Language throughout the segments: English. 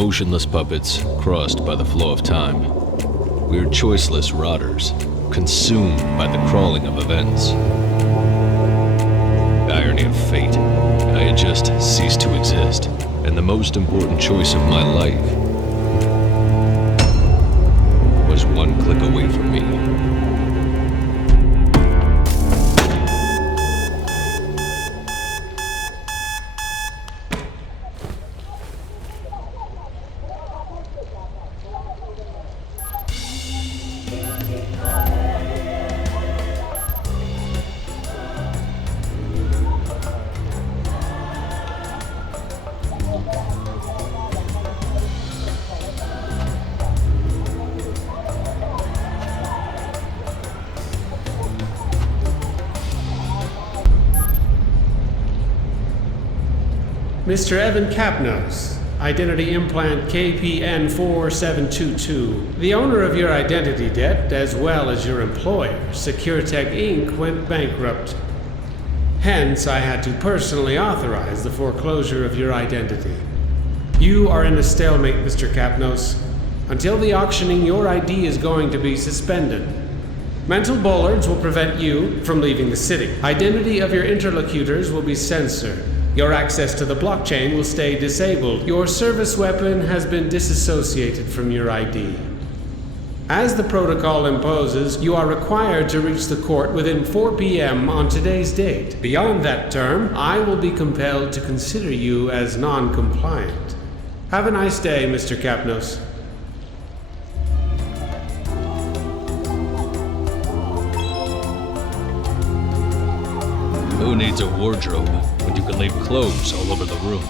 motionless puppets crossed by the flow of time. We're choiceless rotters, consumed by the crawling of events. Irony of fate, I had just ceased to exist, and the most important choice of my life was one click away from me. Mr. Evan Capnos, Identity Implant KPN4722. The owner of your identity debt, as well as your employer, SecureTech Inc., went bankrupt. Hence, I had to personally authorize the foreclosure of your identity. You are in a stalemate, Mr. Capnos. Until the auctioning, your ID is going to be suspended. Mental bollards will prevent you from leaving the city. Identity of your interlocutors will be censored. Your access to the blockchain will stay disabled. Your service weapon has been disassociated from your ID. As the protocol imposes, you are required to reach the court within 4 p.m. on today's date. Beyond that term, I will be compelled to consider you as non-compliant. Have a nice day, Mr. Capnos. Who needs a wardrobe when you can leave clothes all over the room?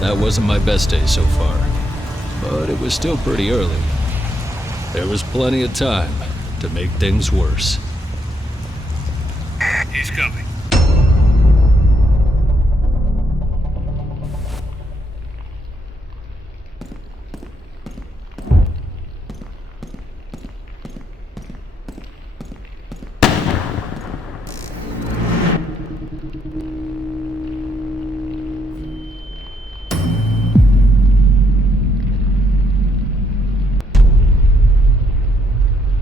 That wasn't my best day so far, but it was still pretty early. There was plenty of time to make things worse. He's coming.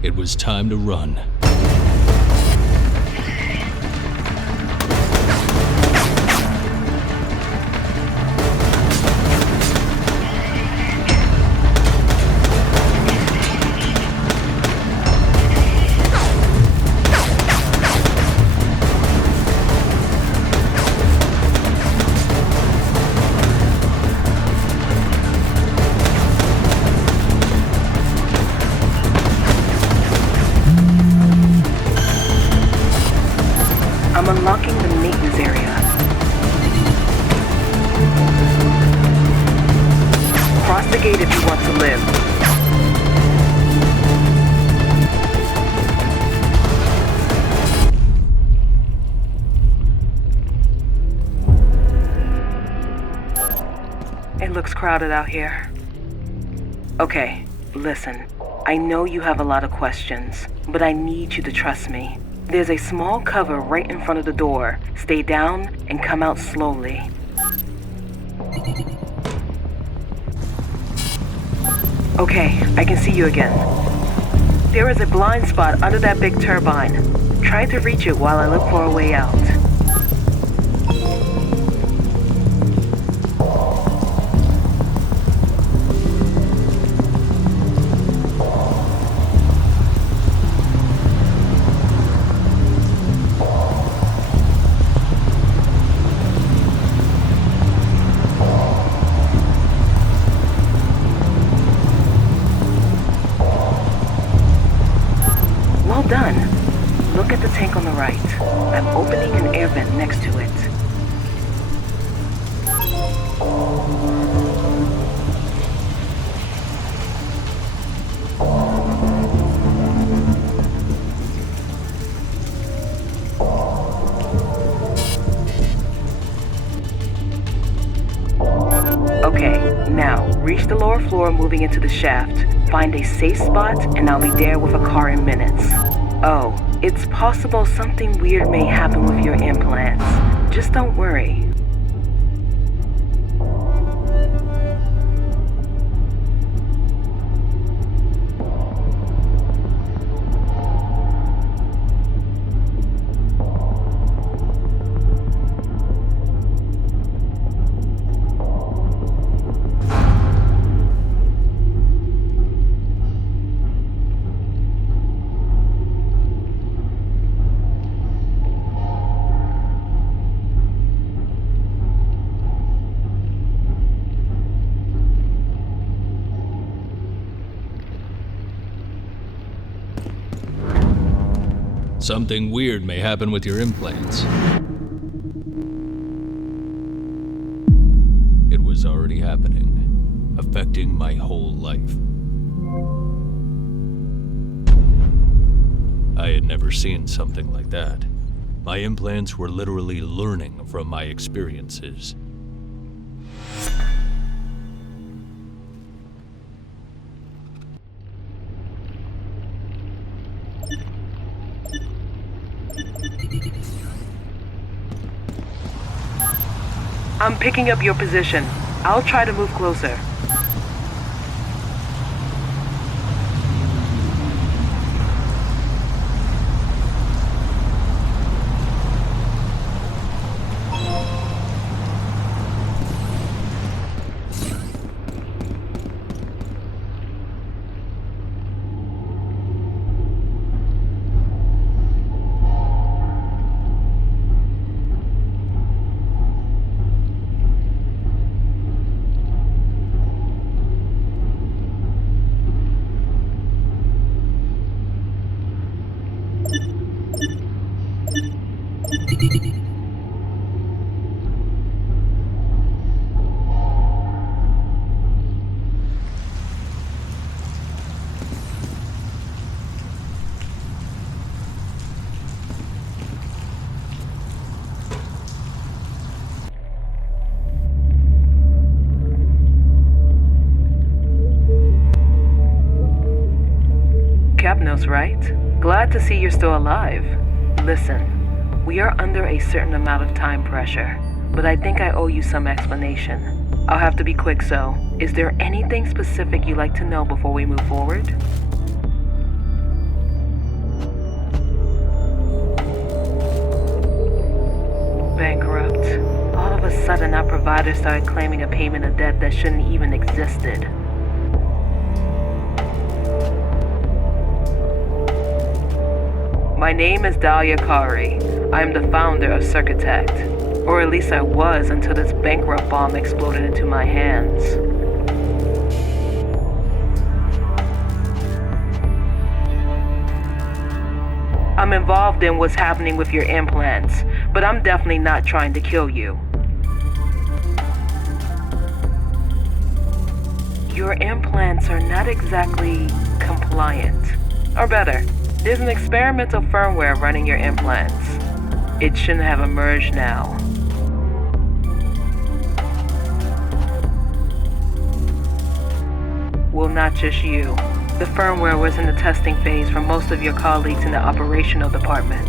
It was time to run. I'm unlocking the maintenance area. Cross the gate if you want to live. It looks crowded out here. Okay, Listen, I know you have a lot of questions, but I need you to trust me. There's a small cover right in front of the door. Stay down and come out slowly. Okay, I can see you again. There is a blind spot under that big turbine. Try to reach it while I look for a way out. Done. Look at the tank on the right. I'm opening an air vent next to it. Okay, now reach the lower floor moving into the shaft. Find a safe spot and I'll be there with a car in minutes. Oh, it's possible something weird may happen with your implants. Just don't worry. Something weird may happen with your implants. It was already happening, affecting my whole life. I had never seen something like that. My implants were literally learning from my experiences. I'm picking up your position. I'll try to move closer. Capnos, right? Glad to see you're still alive. Listen, we are under a certain amount of time pressure, but I think I owe you some explanation. I'll have to be quick, so is there anything specific you'd like to know before we move forward? Bankrupt. All of a sudden, our provider started claiming a payment of debt that shouldn't even existed. My name is Dahlia Kari. I'm the founder of Circuitect. Or at least I was until this bankrupt bomb exploded into my hands. I'm involved in what's happening with your implants, but I'm definitely not trying to kill you. Your implants are not exactly compliant. Or better, there's an experimental firmware running your implants. It shouldn't have emerged now. Will not just you. The firmware was in the testing phase for most of your colleagues in the operational department.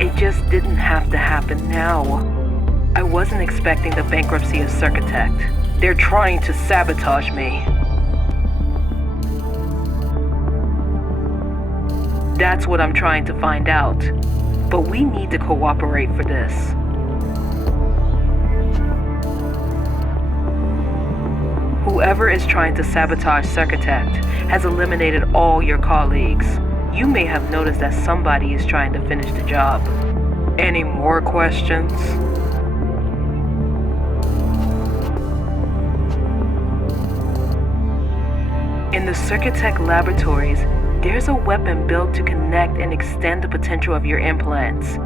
It just didn't have to happen now. I wasn't expecting the bankruptcy of Circotect. They're trying to sabotage me. That's what I'm trying to find out. But we need to cooperate for this. Whoever is trying to sabotage Circotect has eliminated all your colleagues. You may have noticed that somebody is trying to finish the job. Any more questions? In the Circotect laboratories, there's a weapon built to connect and extend the potential of your implants.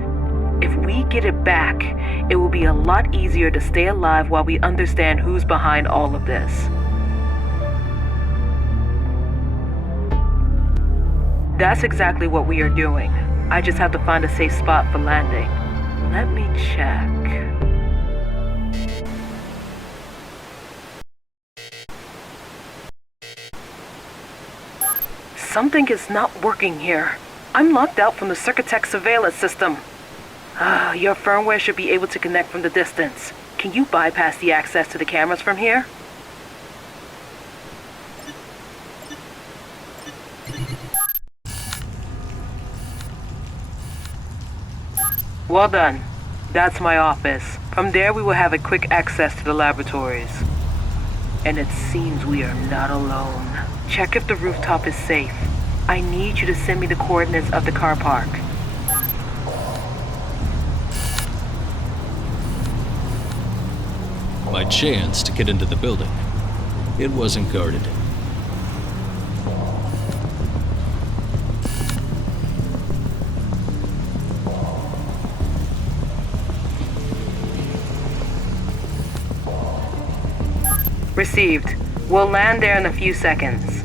If we get it back, it will be a lot easier to stay alive while we understand who's behind all of this. That's exactly what we are doing. I just have to find a safe spot for landing. Let me check. Something is not working here. I'm locked out from the Circotect surveillance system. Your firmware should be able to connect from the distance. Can you bypass the access to the cameras from here? Well done. That's my office. From there we will have a quick access to the laboratories. And it seems we are not alone. Check if the rooftop is safe. I need you to send me the coordinates of the car park. My chance to get into the building. It wasn't guarded. Received. We'll land there in a few seconds.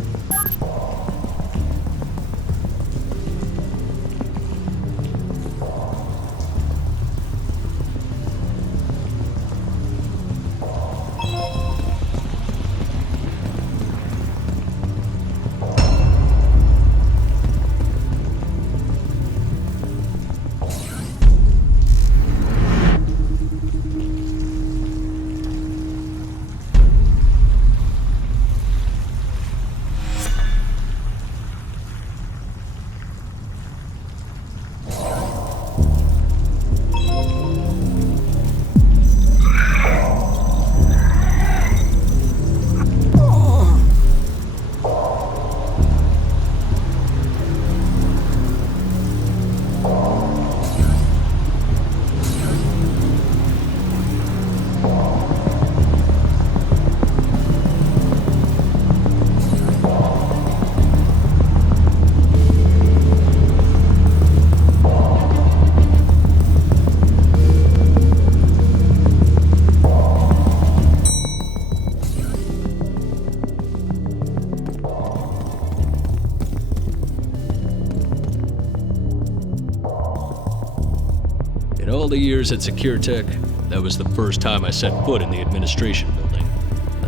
In all the years at SecureTech, that was the first time I set foot in the administration building.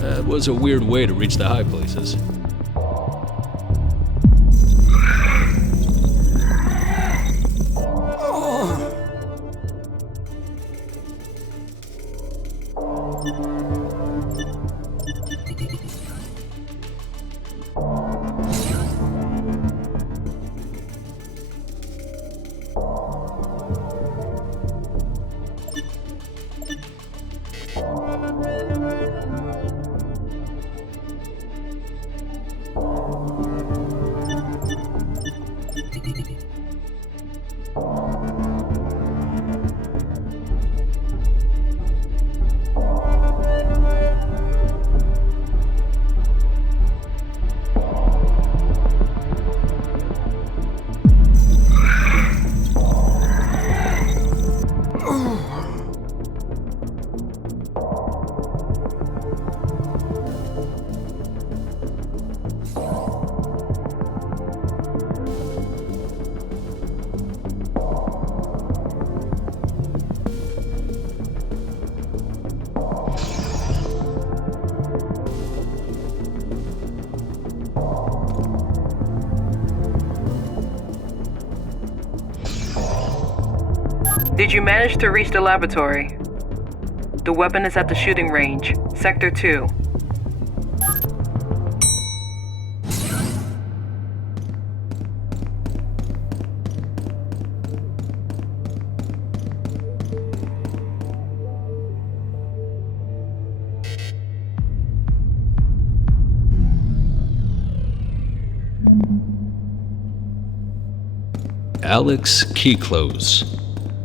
That was a weird way to reach the high places. Did you manage to reach the laboratory? The weapon is at the shooting range, Sector 2. Alex Keyclose.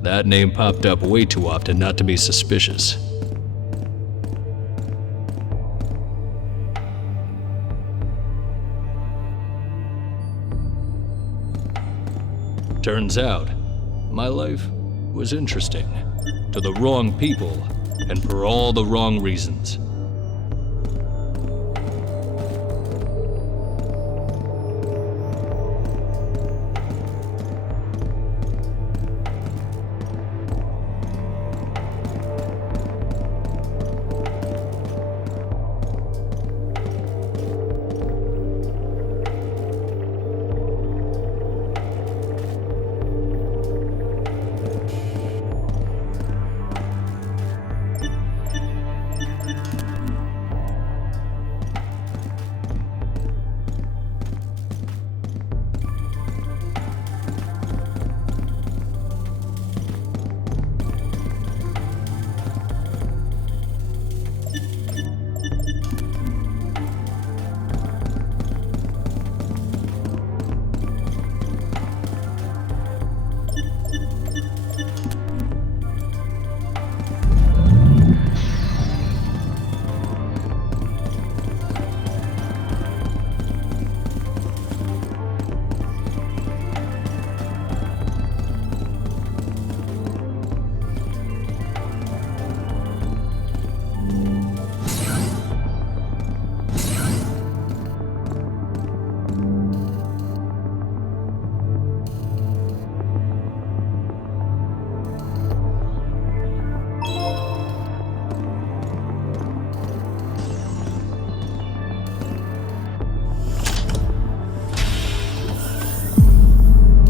That name popped up way too often not to be suspicious. Turns out, my life was interesting. To the wrong people, and for all the wrong reasons.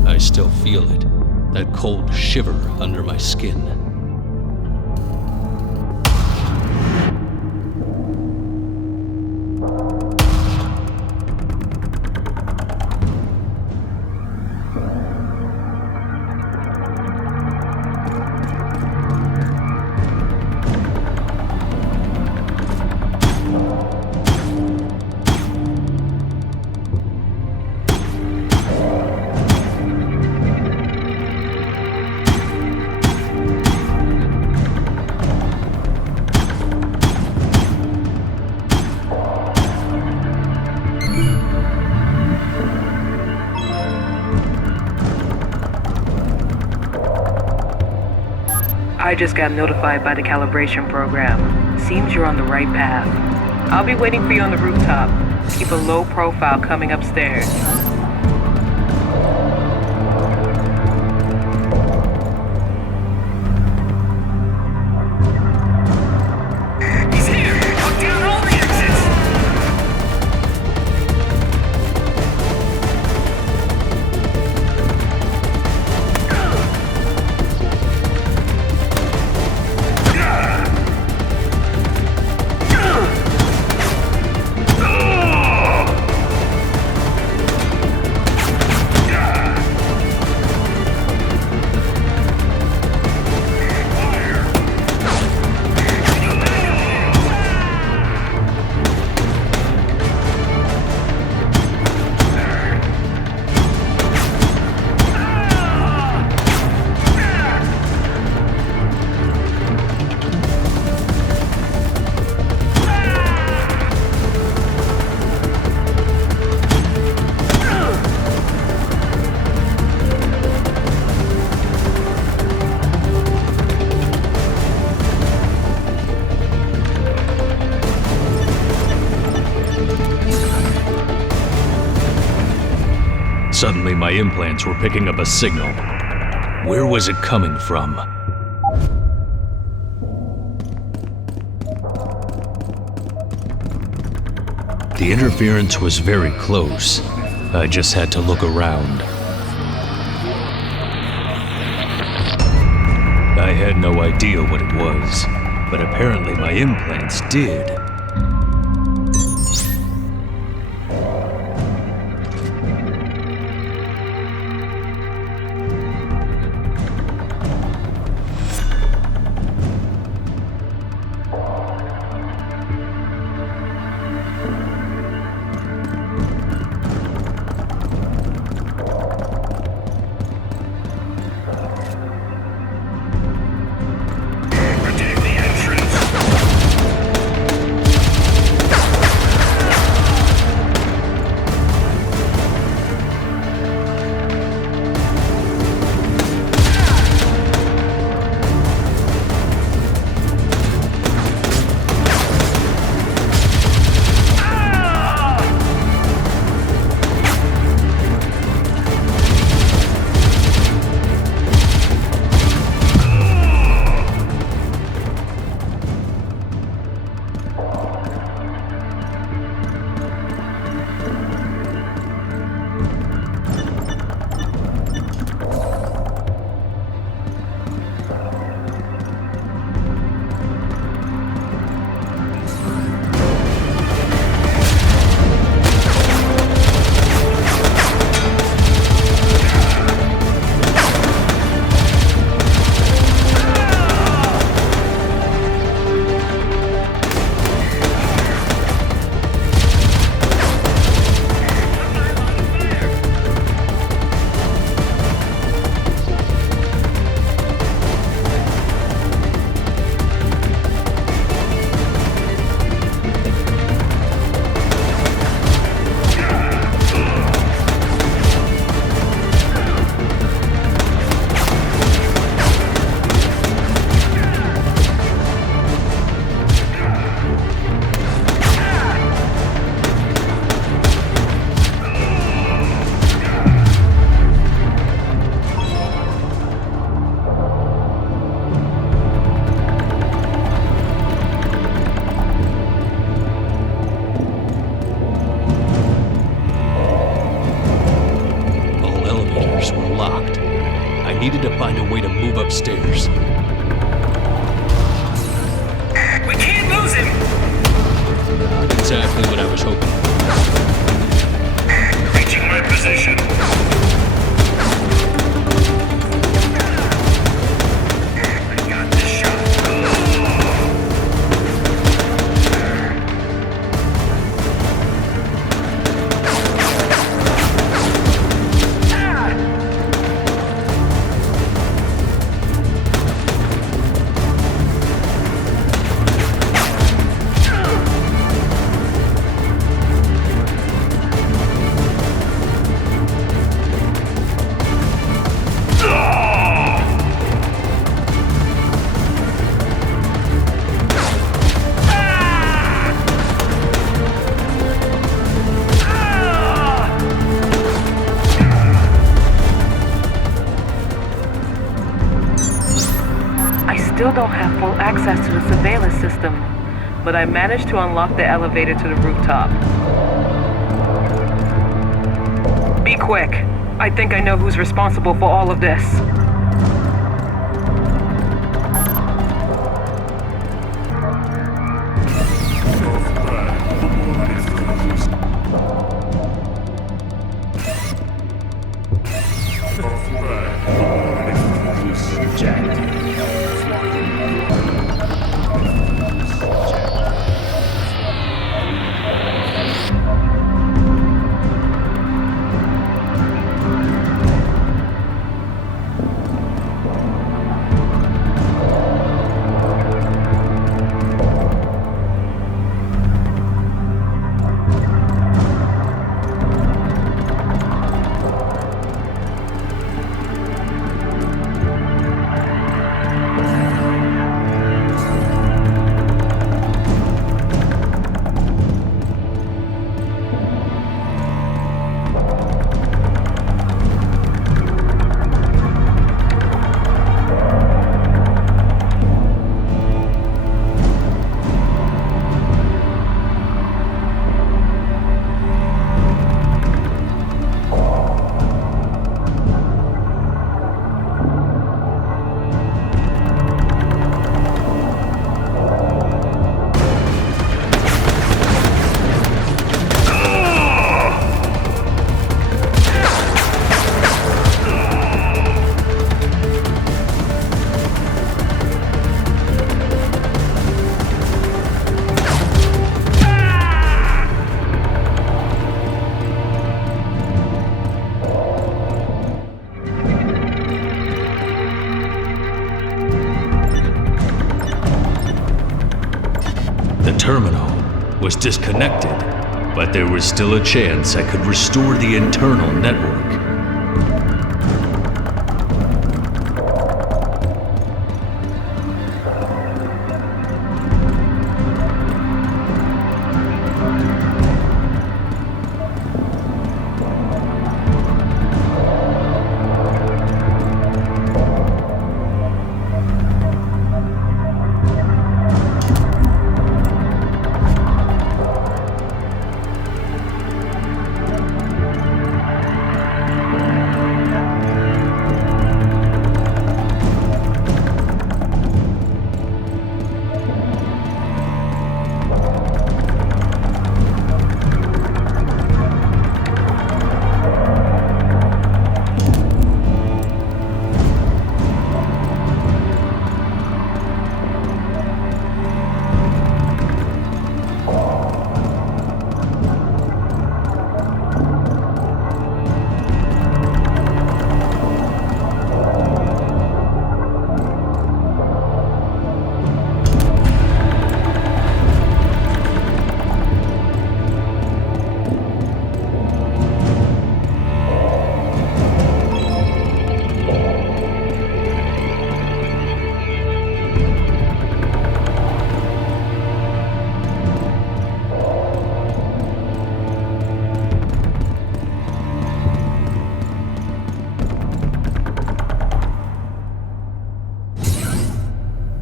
I still feel it, that cold shiver under my skin. I just got notified by the calibration program. Seems you're on the right path. I'll be waiting for you on the rooftop. Keep a low profile coming upstairs. He's here! Lock down all the exits! Suddenly my implants were picking up a signal. Where was it coming from? The interference was very close. I just had to look around. I had no idea what it was, but apparently my implants did. Protect the entrance. needed to find a way to move upstairs. We can't lose him! Not exactly what I was hoping for. Reaching my position. I got this shot. Still don't have full access to the surveillance system, but I managed to unlock the elevator to the rooftop. Be quick. I think I know who's responsible for all of this. terminal was disconnected, but there was still a chance I could restore the internal network.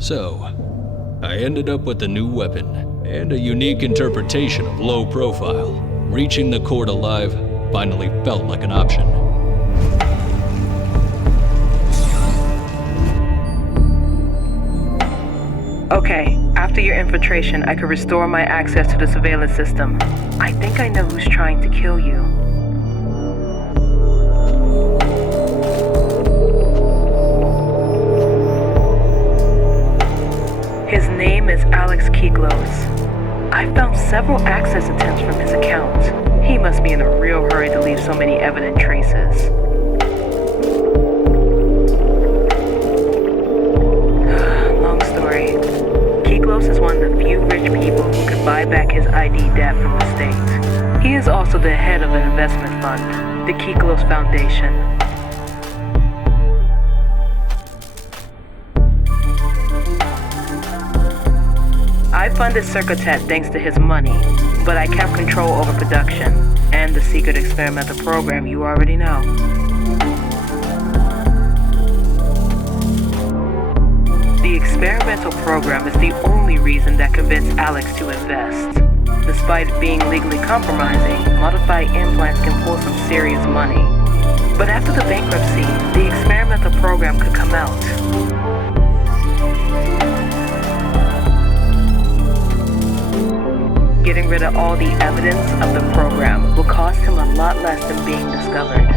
So, I ended up with a new weapon and a unique interpretation of low profile. Reaching the court alive finally felt like an option. Okay, after your infiltration, I could restore my access to the surveillance system. I think I know who's trying to kill you. His name is Alex Kiklos. I found several access attempts from his account. He must be in a real hurry to leave so many evident traces. Long story. Kiklos is one of the few rich people who could buy back his ID debt from the state. He is also the head of an investment fund, the Kiklos Foundation. I funded Circuitet thanks to his money, but I kept control over production and the secret experimental program you already know. The experimental program is the only reason that convinced Alex to invest. Despite it being legally compromising, modified implants can pull some serious money. But after the bankruptcy, the experimental program could come out. Getting rid of all the evidence of the program will cost him a lot less than being discovered.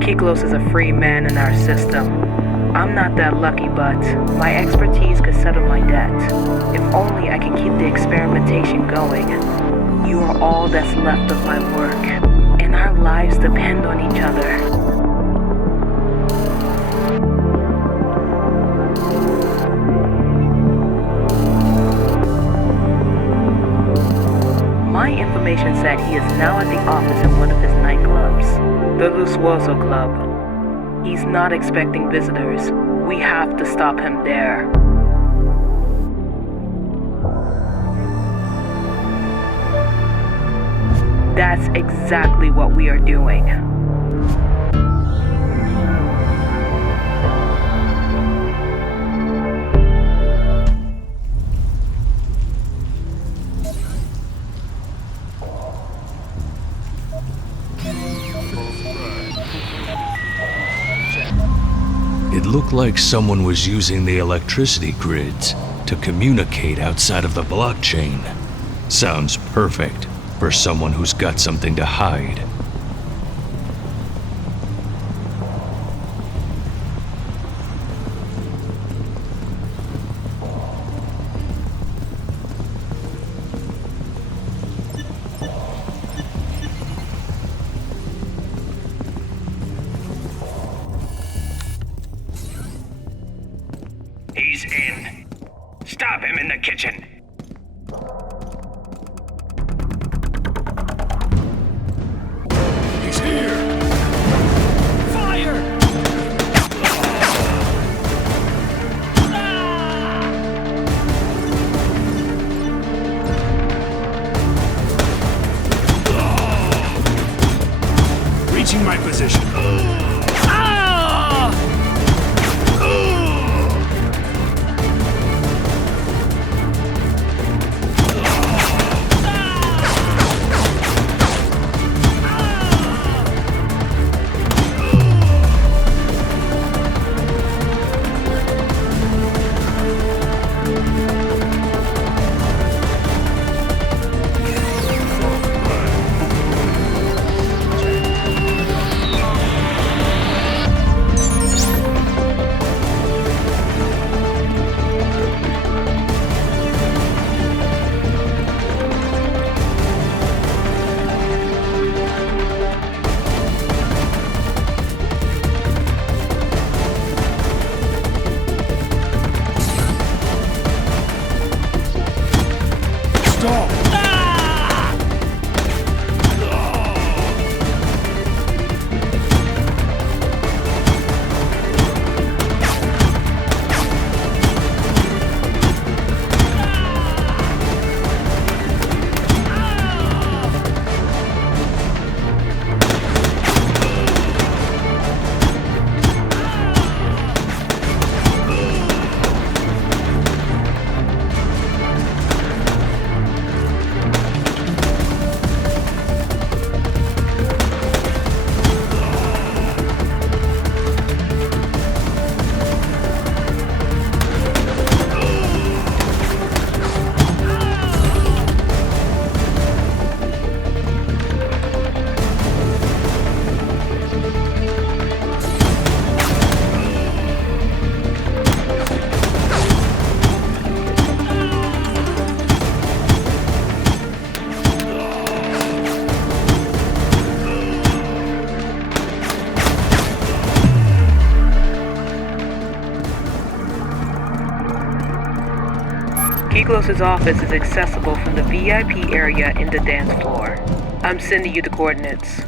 Kiklos is a free man in our system. I'm not that lucky, but my expertise could settle my debt. If only I can keep the experimentation going. You are all that's left of my work, and our lives depend on each other. My information said he is now at the office in one of his nightclubs, the Lusuoso Club. He's not expecting visitors. We have to stop him there. That's exactly what we are doing. It looked like someone was using the electricity grids to communicate outside of the blockchain. Sounds perfect for someone who's got something to hide. the kitchen. He's here! Fire! Reaching my position. Keglos' office is accessible from the VIP area in the dance floor. I'm sending you the coordinates.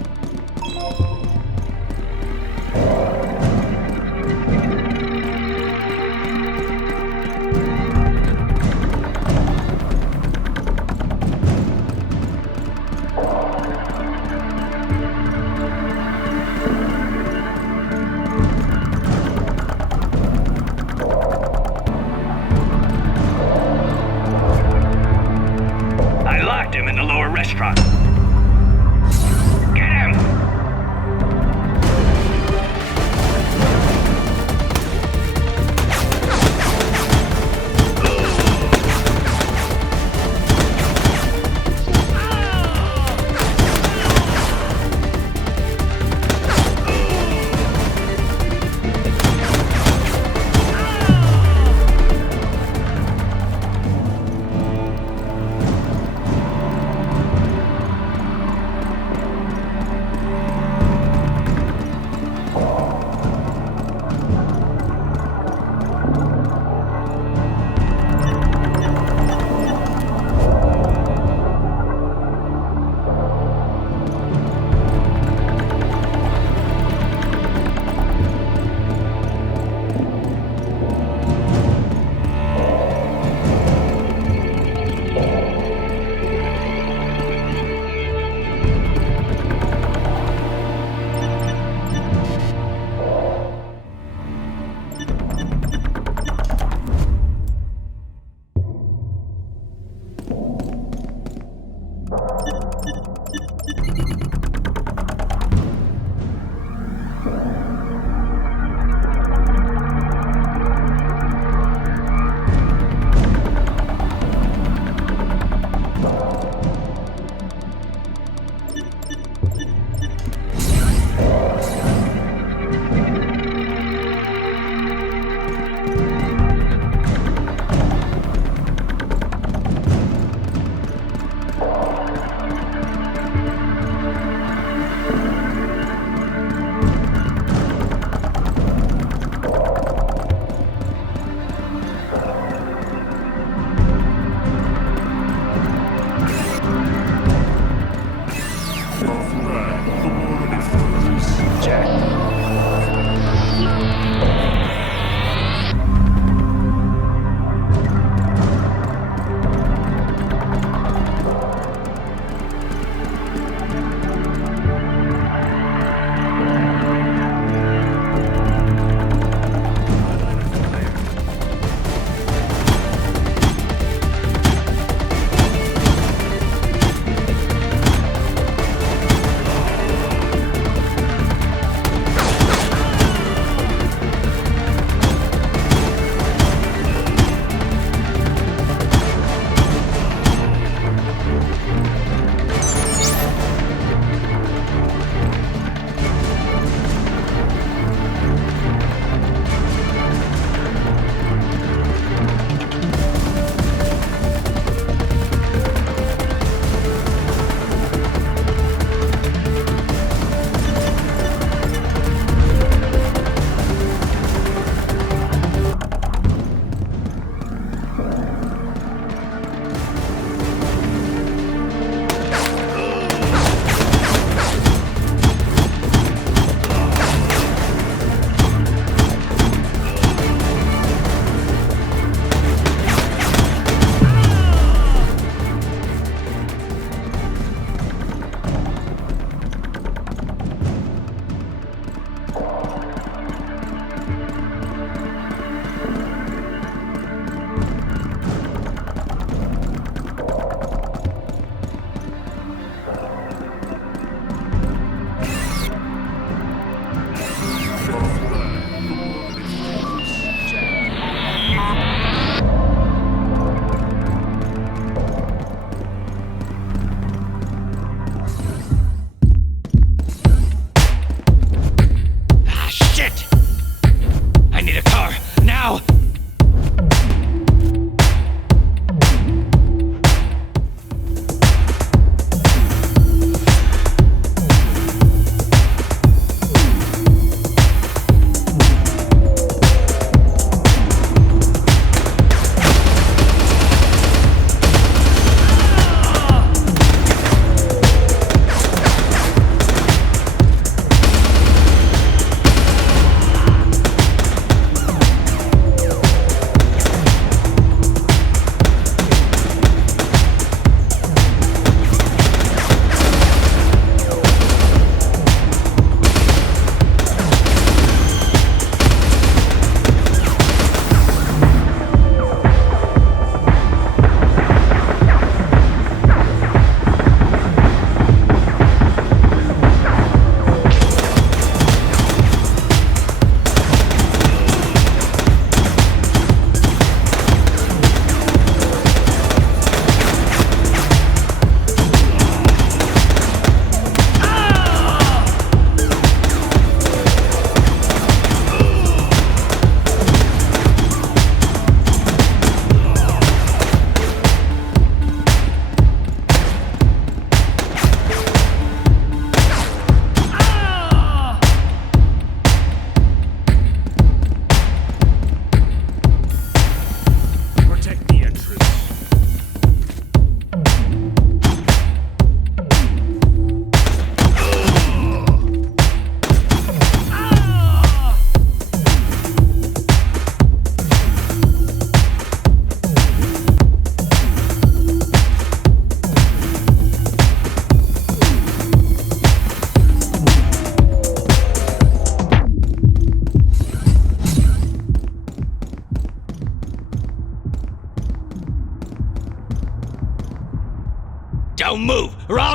Get him!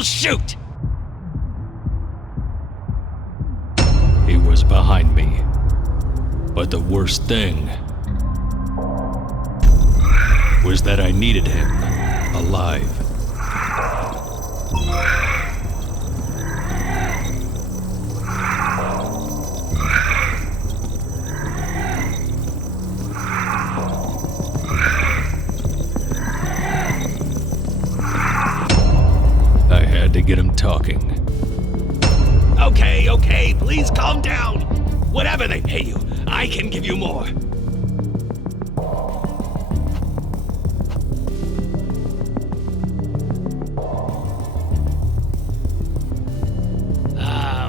shoot! He was behind me. But the worst thing was that I needed him alive. I had to get him talking. Okay, please calm down. Whatever they pay you, I can give you more.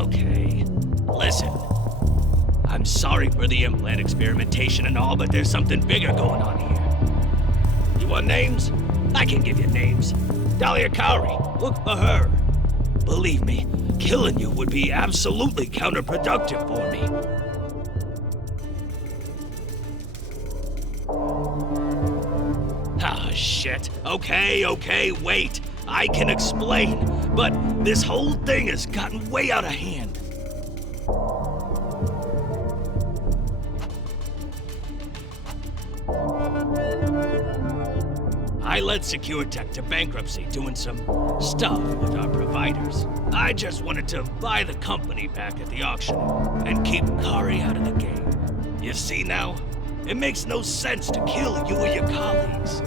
Okay. Listen. I'm sorry for the implant experimentation and all, but there's something bigger going on here. You want names? I can give you names. Dahlia Cowrie, look for her. Believe me, killing you would be absolutely counterproductive for me. Ah, shit. Okay, wait. I can explain, but this whole thing has gotten way out of hand. I led SecureTech to bankruptcy doing some stuff with our providers. I just wanted to buy the company back at the auction and keep Kari out of the game. You see now? It makes no sense to kill you or your colleagues.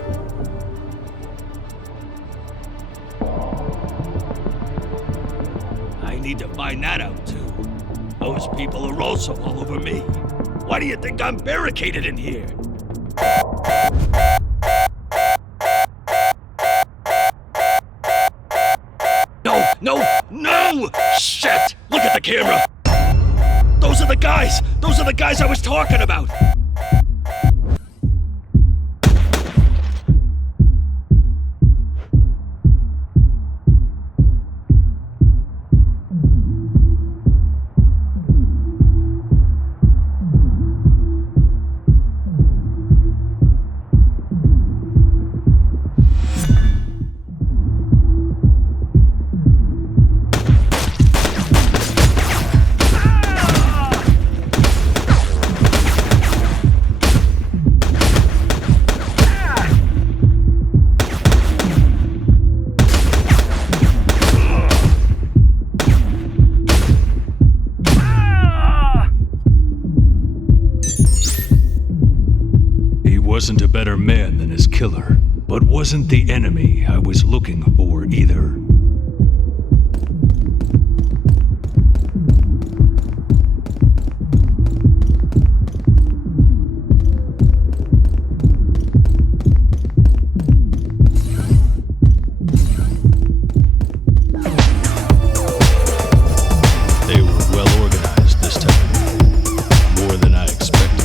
I need to find that out too. Those people are also all over me. Why do you think I'm barricaded in here? No! Shit! Look at the camera! Those are the guys! Those are the guys I was talking about! Wasn't a better man than his killer, but wasn't the enemy I was looking for either. They were well organized this time, more than I expected.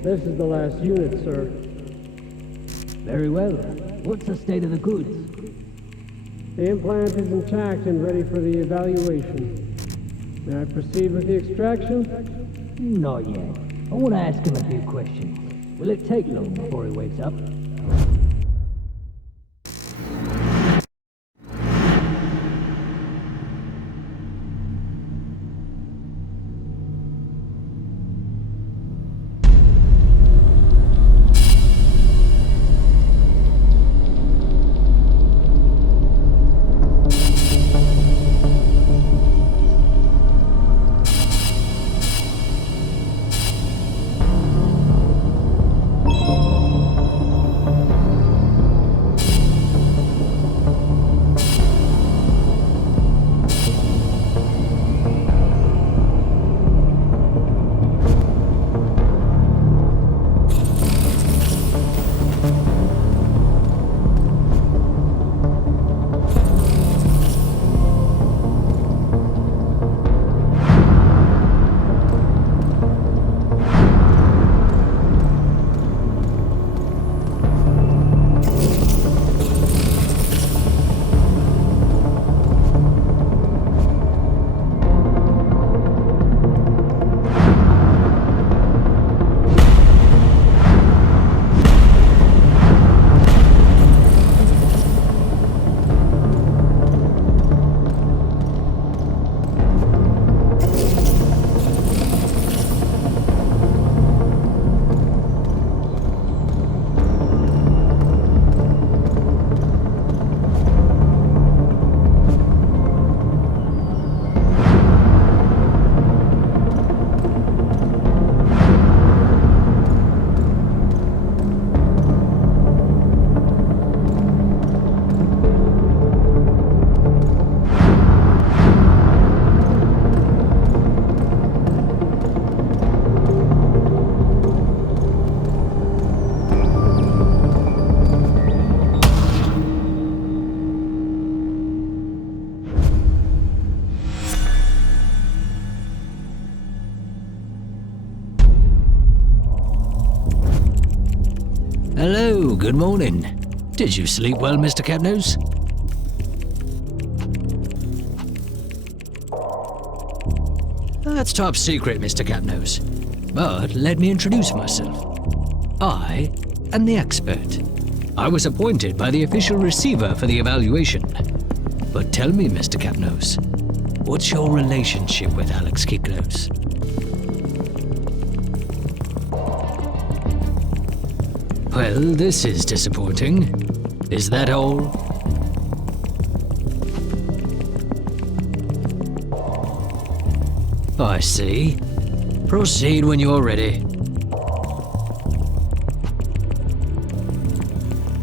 This is the last unit, sir. Very well. What's the state of the goods? The implant is intact and ready for the evaluation. May I proceed with the extraction? Not yet. I want to ask him a few questions. Will it take long before he wakes up? Hello, good morning. Did you sleep well, Mr. Capnose? That's top secret, Mr. Capnose. But let me introduce myself. I am the expert. I was appointed by the official receiver for the evaluation. But tell me, Mr. Capnose, what's your relationship with Alex Kiklos? Well, this is disappointing. Is that all? I see. Proceed when you're ready.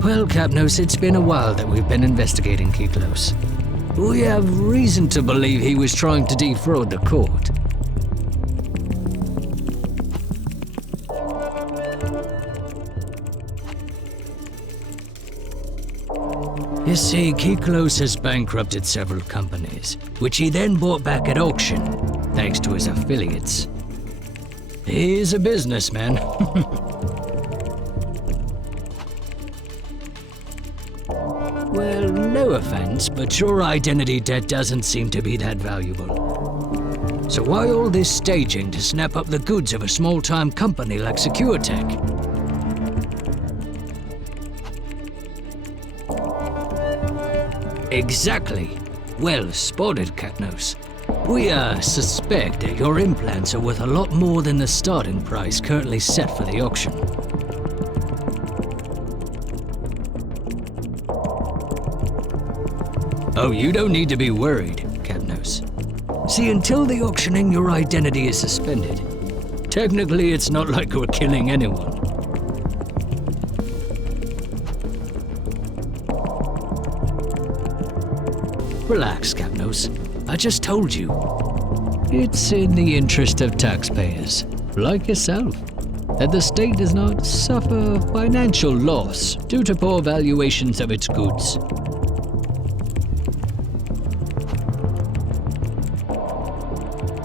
Well, Capnose, it's been a while that we've been investigating Kiklos. We have reason to believe he was trying to defraud the court. You see, Kiklos has bankrupted several companies, which he then bought back at auction, thanks to his affiliates. He's a businessman. Well, no offense, but your identity debt doesn't seem to be that valuable. So why all this staging to snap up the goods of a small-time company like SecureTech? Exactly. Well spotted, Capnose. We suspect that your implants are worth a lot more than the starting price currently set for the auction. Oh, you don't need to be worried, Capnose. See, until the auctioning, your identity is suspended. Technically, it's not like we're killing anyone. Relax, Capnose. I just told you. It's in the interest of taxpayers, like yourself, that the state does not suffer financial loss due to poor valuations of its goods.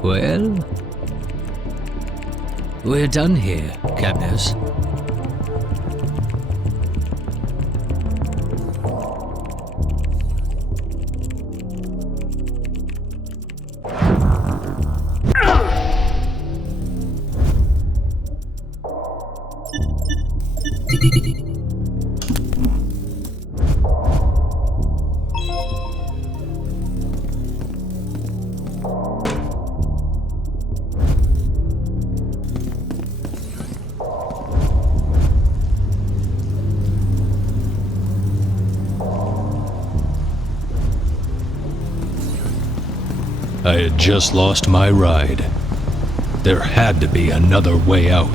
Well, we're done here, Capnose. I had just lost my ride. There had to be another way out.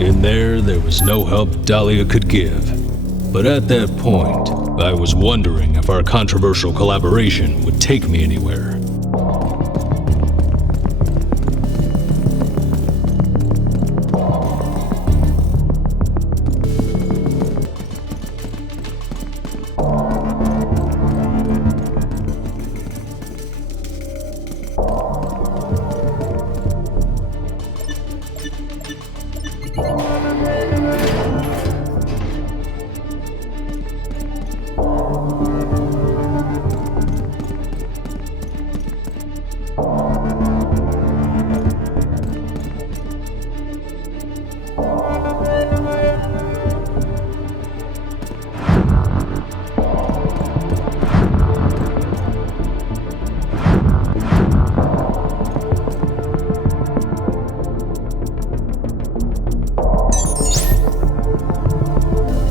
In there was no help Dahlia could give. But at that point, I was wondering if our controversial collaboration would take me anywhere.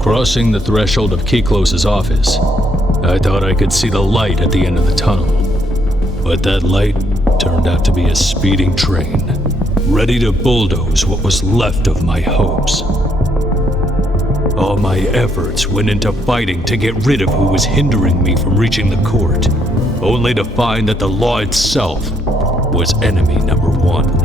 Crossing the threshold of Keyclose's office, I thought I could see the light at the end of the tunnel. But that light turned out to be a speeding train, ready to bulldoze what was left of my hopes. All my efforts went into fighting to get rid of who was hindering me from reaching the court, only to find that the law itself was enemy number one.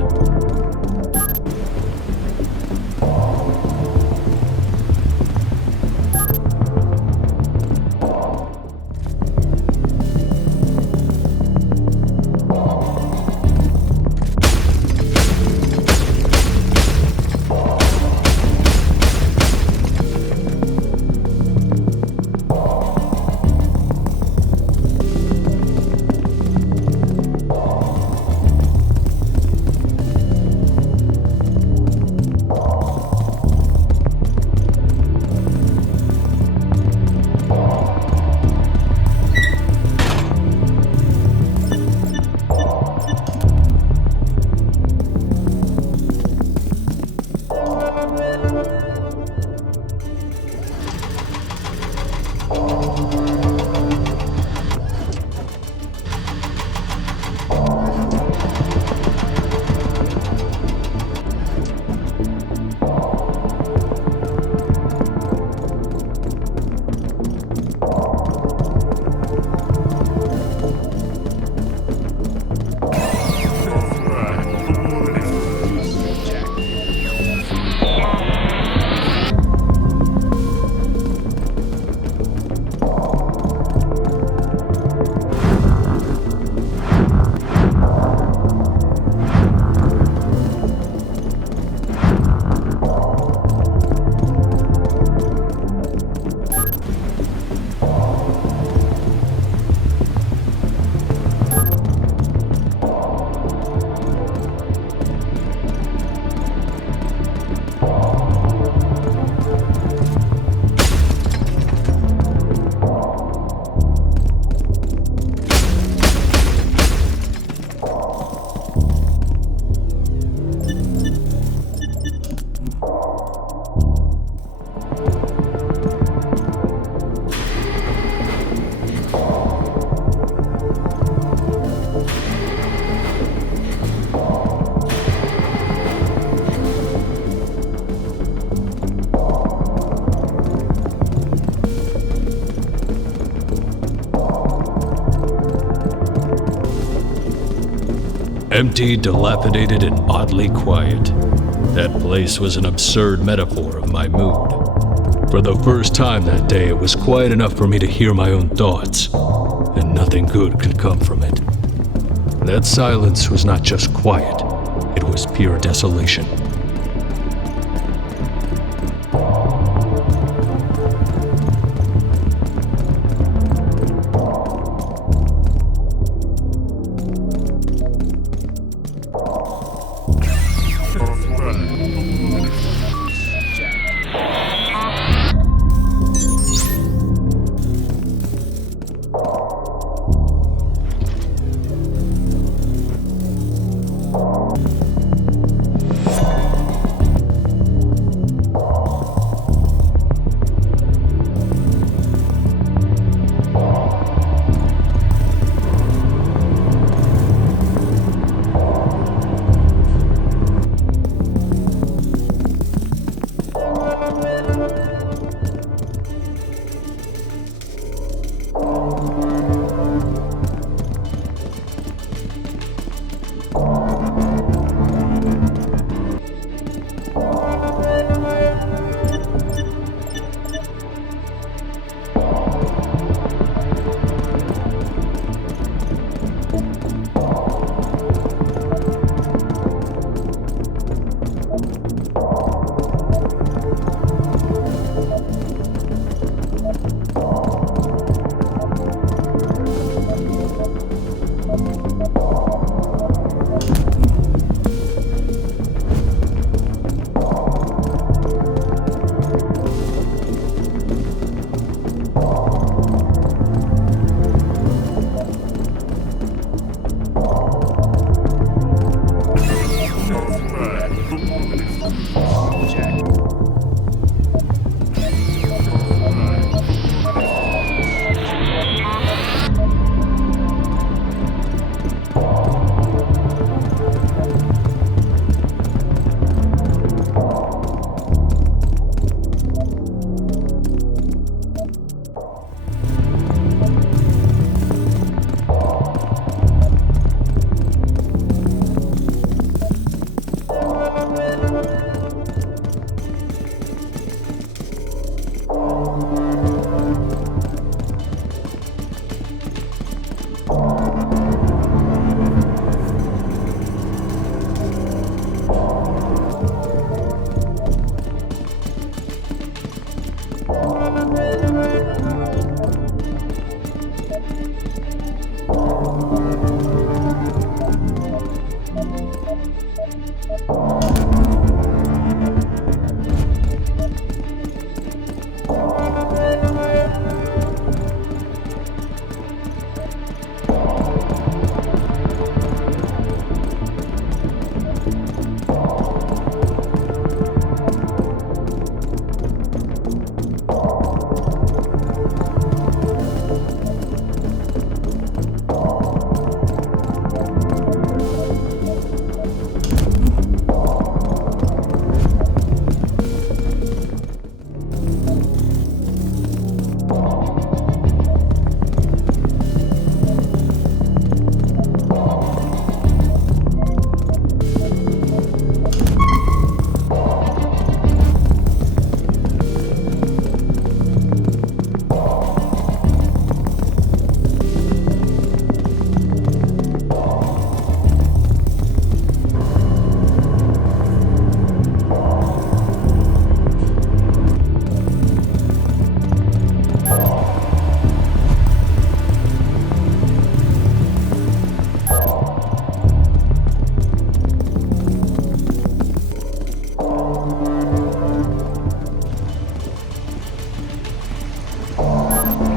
Empty, dilapidated, and oddly quiet. That place was an absurd metaphor of my mood. For the first time that day, it was quiet enough for me to hear my own thoughts, and nothing good could come from it. That silence was not just quiet, it was pure desolation.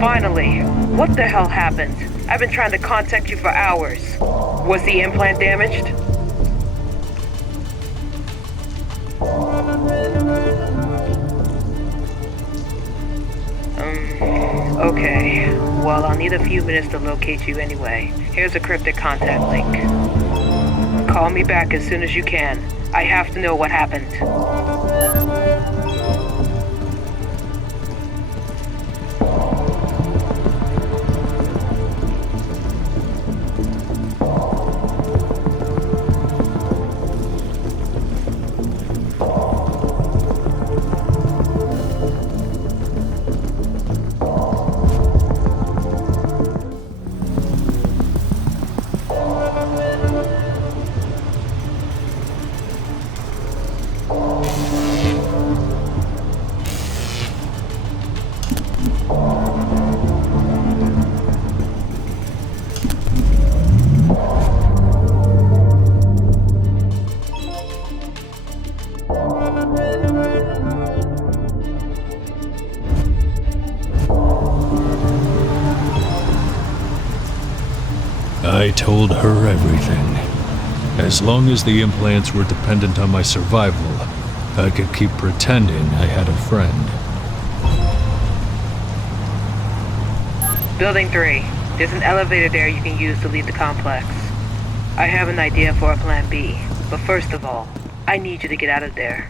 Finally, what the hell happened? I've been trying to contact you for hours. Was the implant damaged? Okay. Well, I'll need a few minutes to locate you anyway. Here's a cryptic contact link. Call me back as soon as you can. I have to know what happened. I told her everything. As long as the implants were dependent on my survival, I could keep pretending I had a friend. Building 3. There's an elevator there you can use to leave the complex. I have an idea for a plan B, but first of all, I need you to get out of there.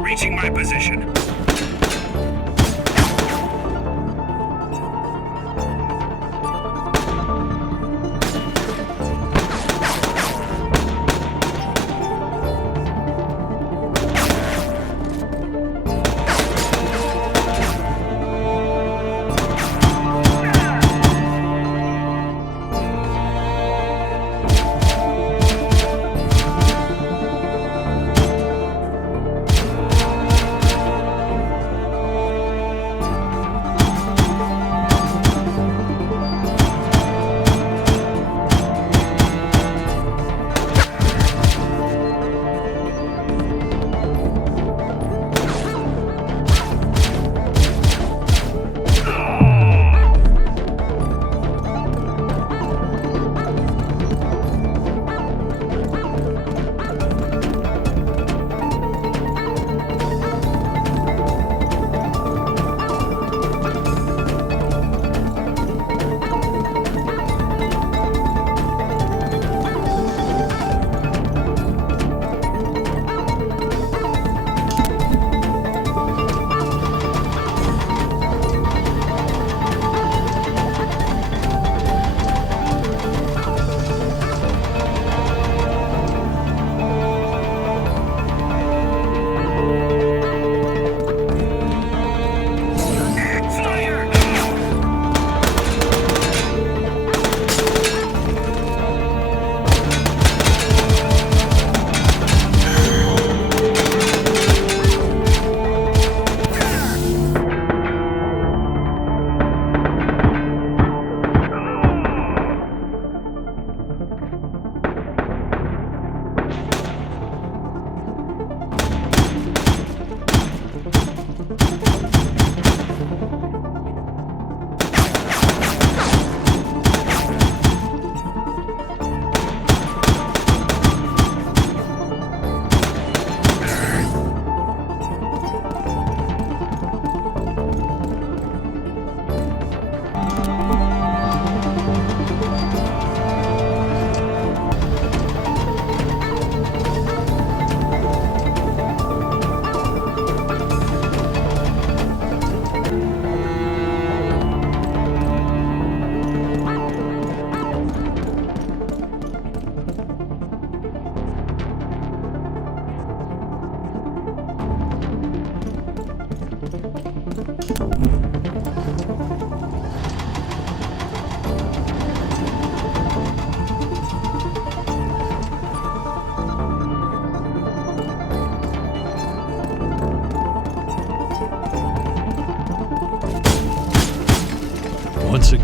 Reaching my position.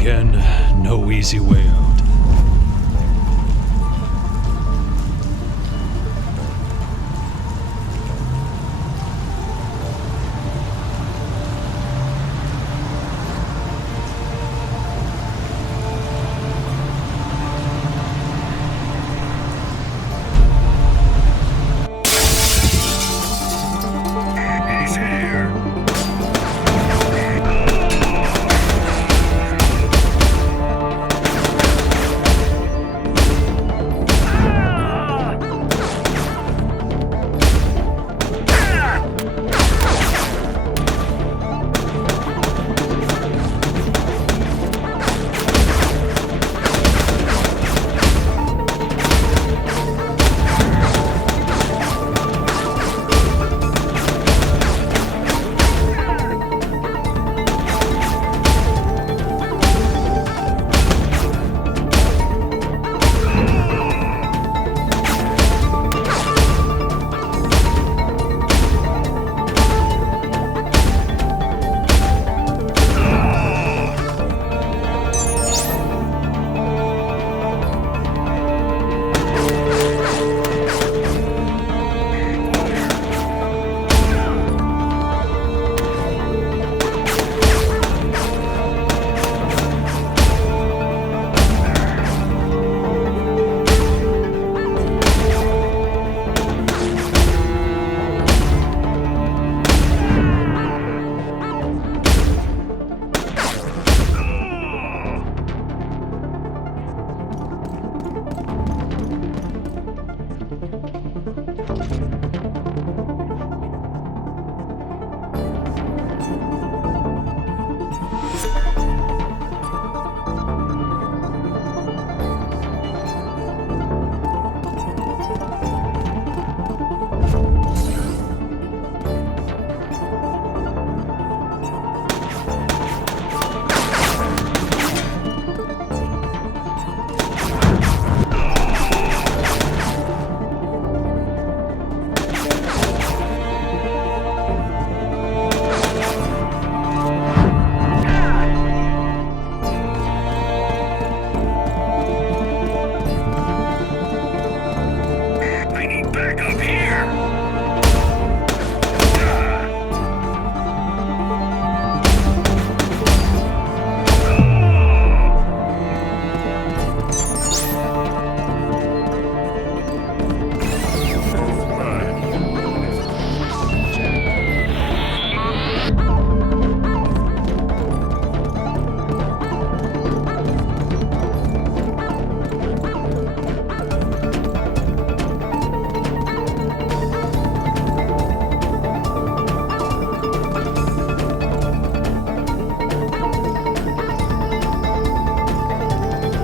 again, no easy way out. He's here.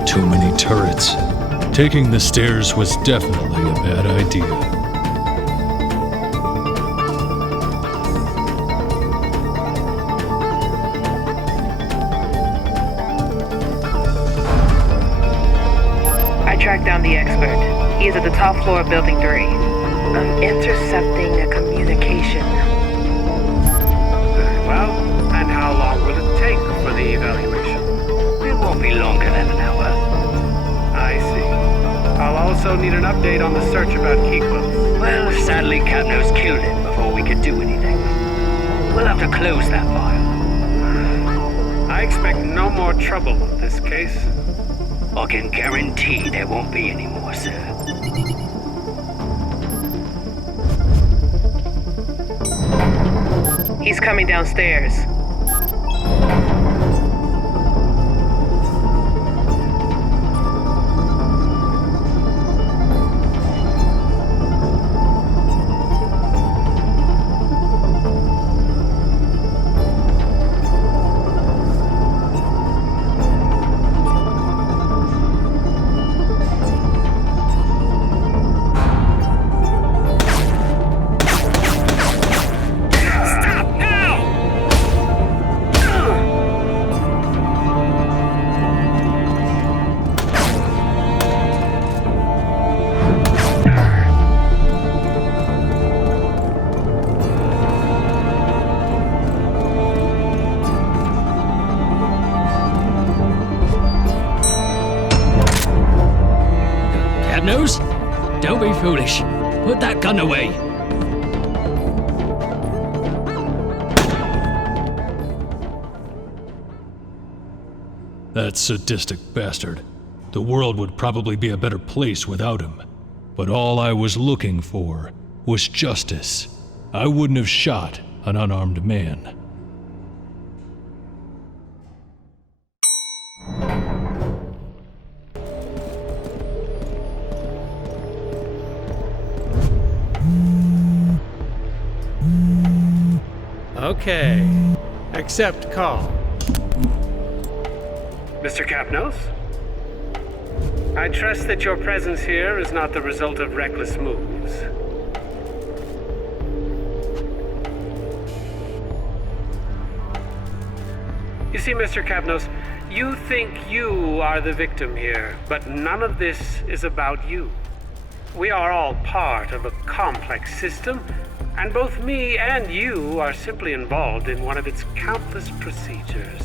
Too many turrets. Taking the stairs was definitely a bad idea. I tracked down the expert. He is at the top floor of Building 3. I'm intercepting a communication. Very well. And how long will it take for the evaluation? It won't be longer than an hour. I see. I'll also need an update on the search about Keyclose. Well, sadly, Capnos killed him before we could do anything. We'll have to close that file. I expect no more trouble with this case. I can guarantee there won't be any more, sir. He's coming downstairs. Stop now! be foolish. Put that gun away. That sadistic bastard. The world would probably be a better place without him. But all I was looking for was justice. I wouldn't have shot an unarmed man. Okay. Accept call. Mr. Capnos? I trust that your presence here is not the result of reckless moves. You see, Mr. Capnos, you think you are the victim here, but none of this is about you. We are all part of a complex system, and both me and you are simply involved in one of its countless procedures.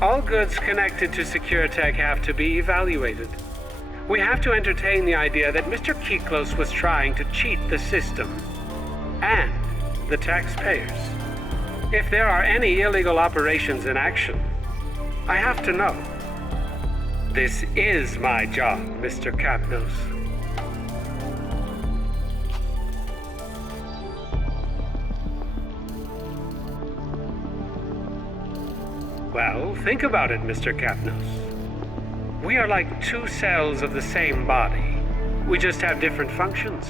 All goods connected to SecureTech have to be evaluated. We have to entertain the idea that Mr. Kiklos was trying to cheat the system and the taxpayers. If there are any illegal operations in action, I have to know. This is my job, Mr. Capnos. Well, think about it, Mr. Capnos. We are like two cells of the same body. We just have different functions.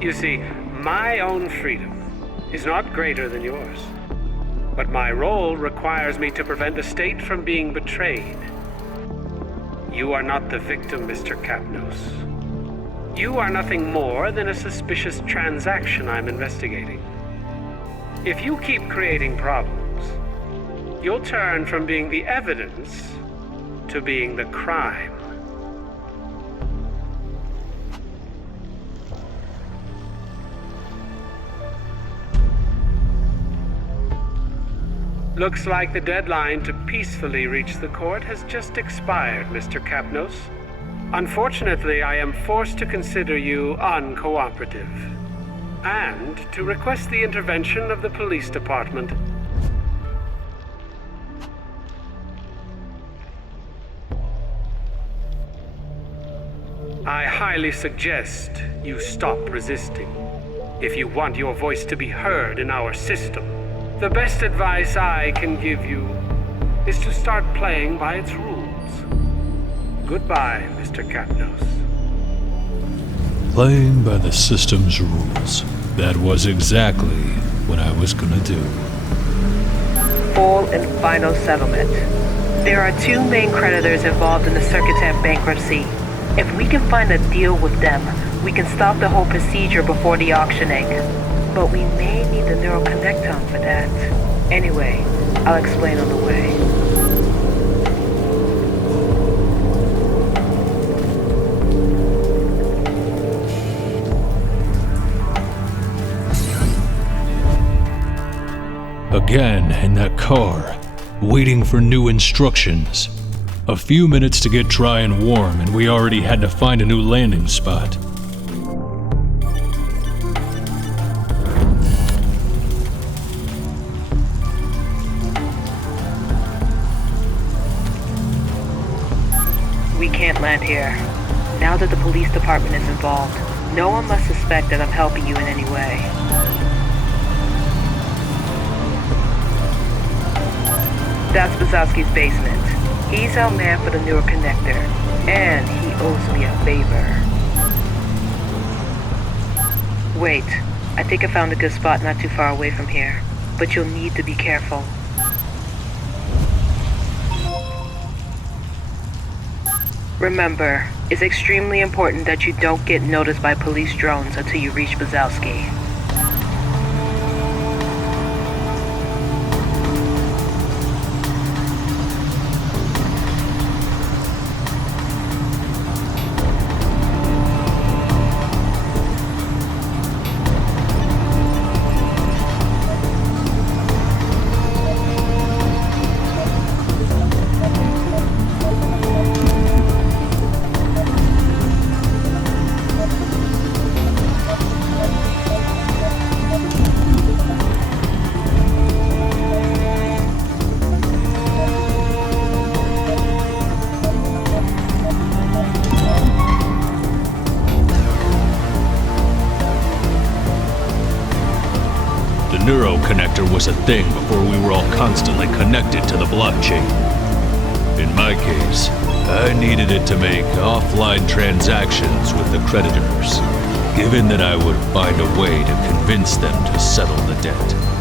You see, my own freedom is not greater than yours. But my role requires me to prevent the state from being betrayed. You are not the victim, Mr. Capnos. You are nothing more than a suspicious transaction I'm investigating. If you keep creating problems, you'll turn from being the evidence to being the crime. Looks like the deadline to peacefully reach the court has just expired, Mr. Capnos. Unfortunately, I am forced to consider you uncooperative, and to request the intervention of the police department. I highly suggest you stop resisting. If you want your voice to be heard in our system, the best advice I can give you is to start playing by its rules. Goodbye, Mr. Capnos. Playing by the system's rules. That was exactly what I was gonna do. Full and final settlement. There are two main creditors involved in the Circuitech bankruptcy. If we can find a deal with them, we can stop the whole procedure before the auctioning. But we may need the neural connectome for that. Anyway, I'll explain on the way. Again in that car, waiting for new instructions. A few minutes to get dry and warm, and we already had to find a new landing spot. We can't land here. Now that the police department is involved, no one must suspect that I'm helping you in any way. That's Bazowski's basement. He's our man for the neural connector, and he owes me a favor. Wait, I think I found a good spot not too far away from here, but you'll need to be careful. Remember, it's extremely important that you don't get noticed by police drones until you reach Bazowski. was a thing before we were all constantly connected to the blockchain. In my case, I needed it to make offline transactions with the creditors, given that I would find a way to convince them to settle the debt.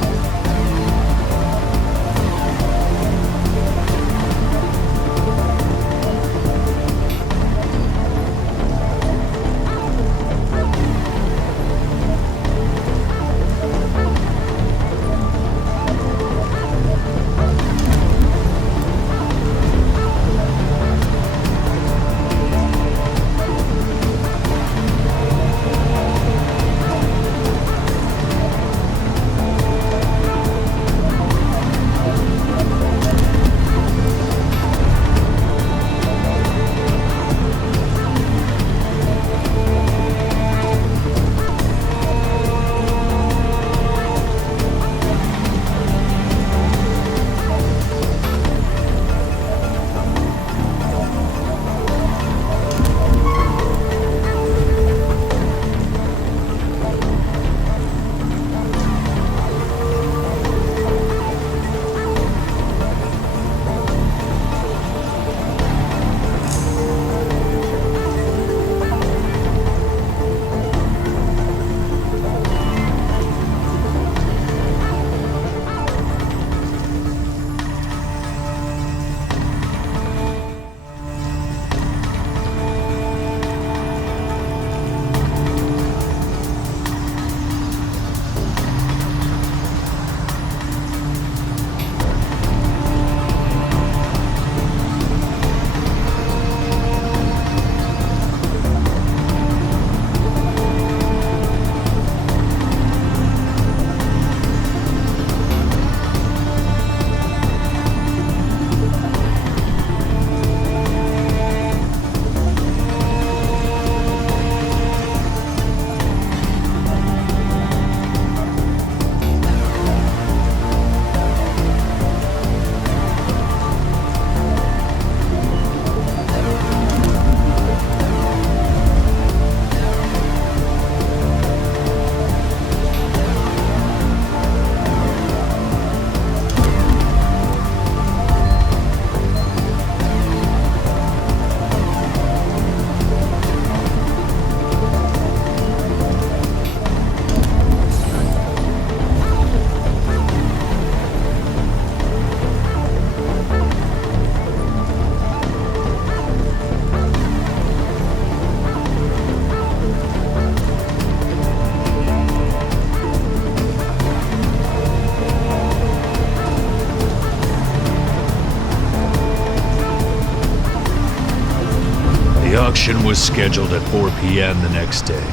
The auction was scheduled at 4 p.m. the next day.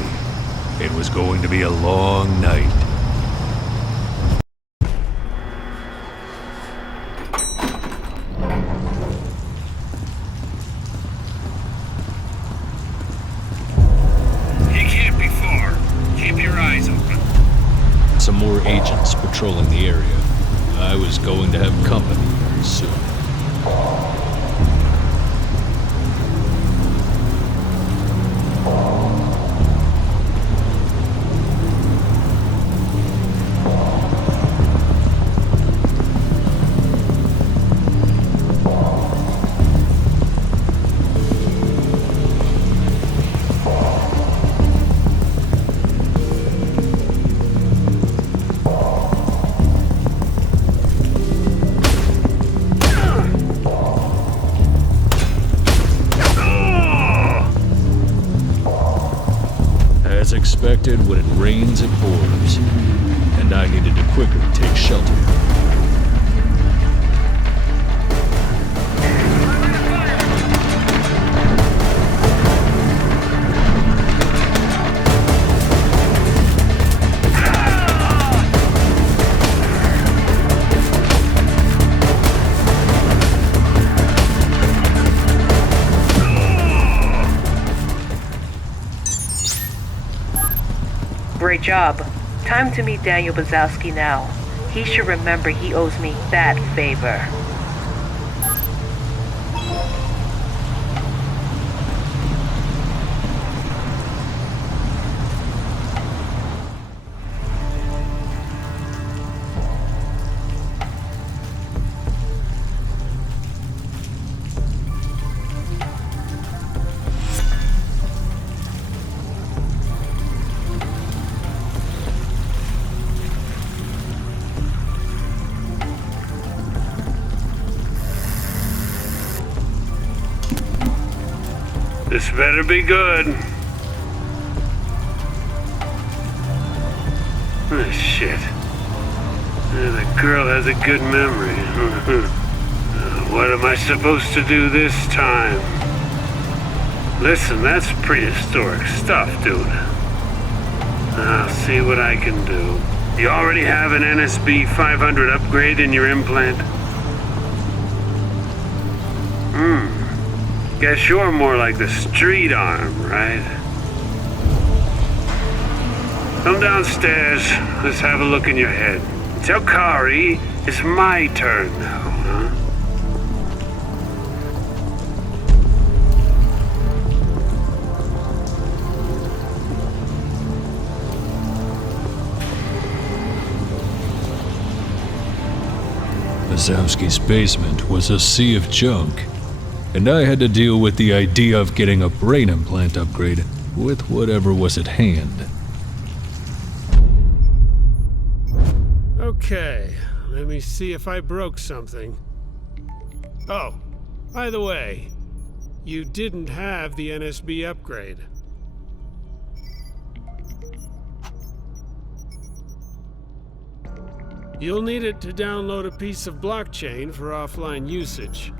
It was going to be a long night. He can't be far. Keep your eyes open. Some more agents patrolling the area. I was going to have company very soon. As expected, when it rains, it pours, and I needed to quickly take shelter. Great job. Time to meet Daniel Bazowski now. He should remember he owes me that favor. This better be good. Oh, shit. The girl has a good memory. What am I supposed to do this time? Listen, that's prehistoric stuff, dude. I'll see what I can do. You already have an NSB 500 upgrade in your implant? Guess you're more like the street arm, right? Come downstairs. Let's have a look in your head. Tell Kari it's my turn now, huh? Wazowski's basement was a sea of junk, and I had to deal with the idea of getting a brain implant upgrade with whatever was at hand. Okay, let me see if I broke something. Oh, by the way, you didn't have the NSB upgrade. You'll need it to download a piece of blockchain for offline usage.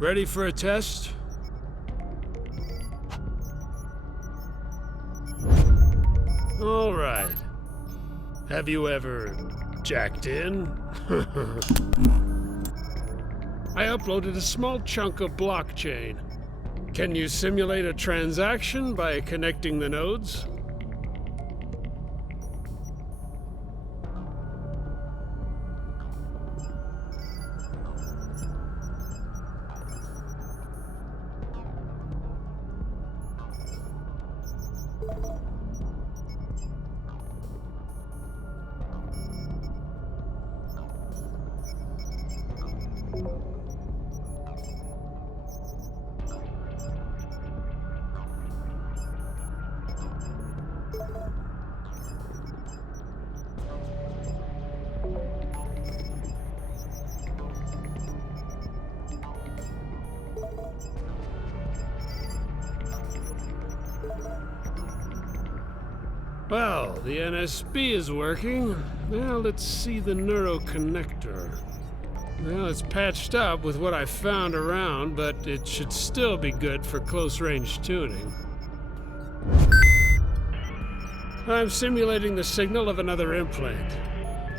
Ready for a test? All right. Have you ever jacked in? I uploaded a small chunk of blockchain. Can you simulate a transaction by connecting the nodes? Well, the NSB is working. Now let's see the neuroconnector. Well, it's patched up with what I found around, but it should still be good for close-range tuning. I'm simulating the signal of another implant.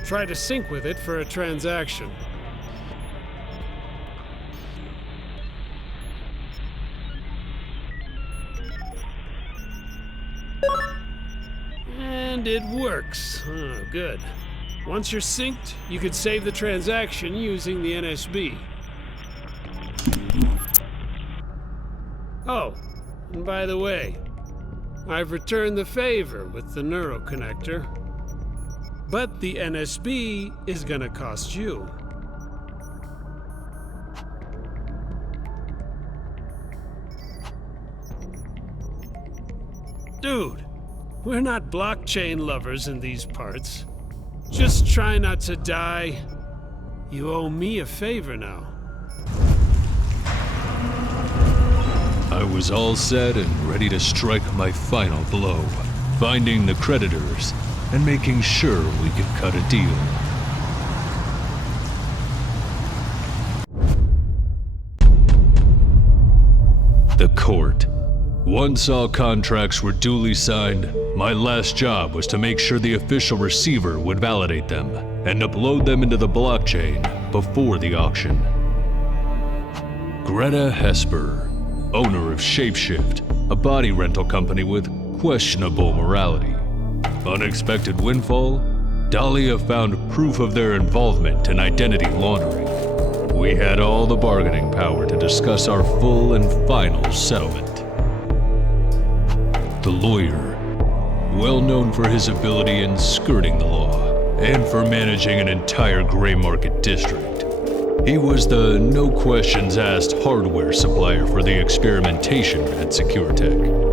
Try to sync with it for a transaction. And it works. Oh, good. Once you're synced, you can save the transaction using the NSB. Oh, and by the way, I've returned the favor with the neuroconnector. But the NSB is gonna cost you. Dude, we're not blockchain lovers in these parts. Just try not to die. You owe me a favor now. I was all set and ready to strike my final blow, finding the creditors and making sure we could cut a deal. The court. Once all contracts were duly signed, my last job was to make sure the official receiver would validate them and upload them into the blockchain before the auction. Greta Hesper, owner of Shapeshift, a body rental company with questionable morality. Unexpected windfall, Dahlia found proof of their involvement in identity laundering. We had all the bargaining power to discuss our full and final settlement. The lawyer, well known for his ability in skirting the law and for managing an entire gray market district. He was the no questions asked hardware supplier for the experimentation at SecureTech.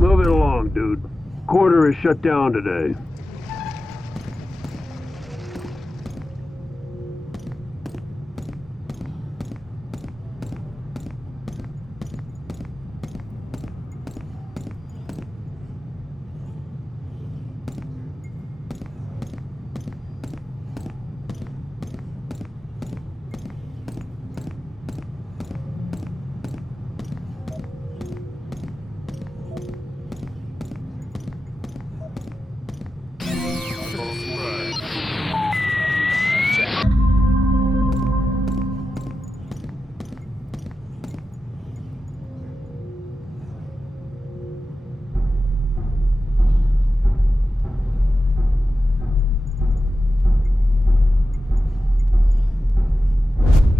Move it along, dude. Quarter is shut down today.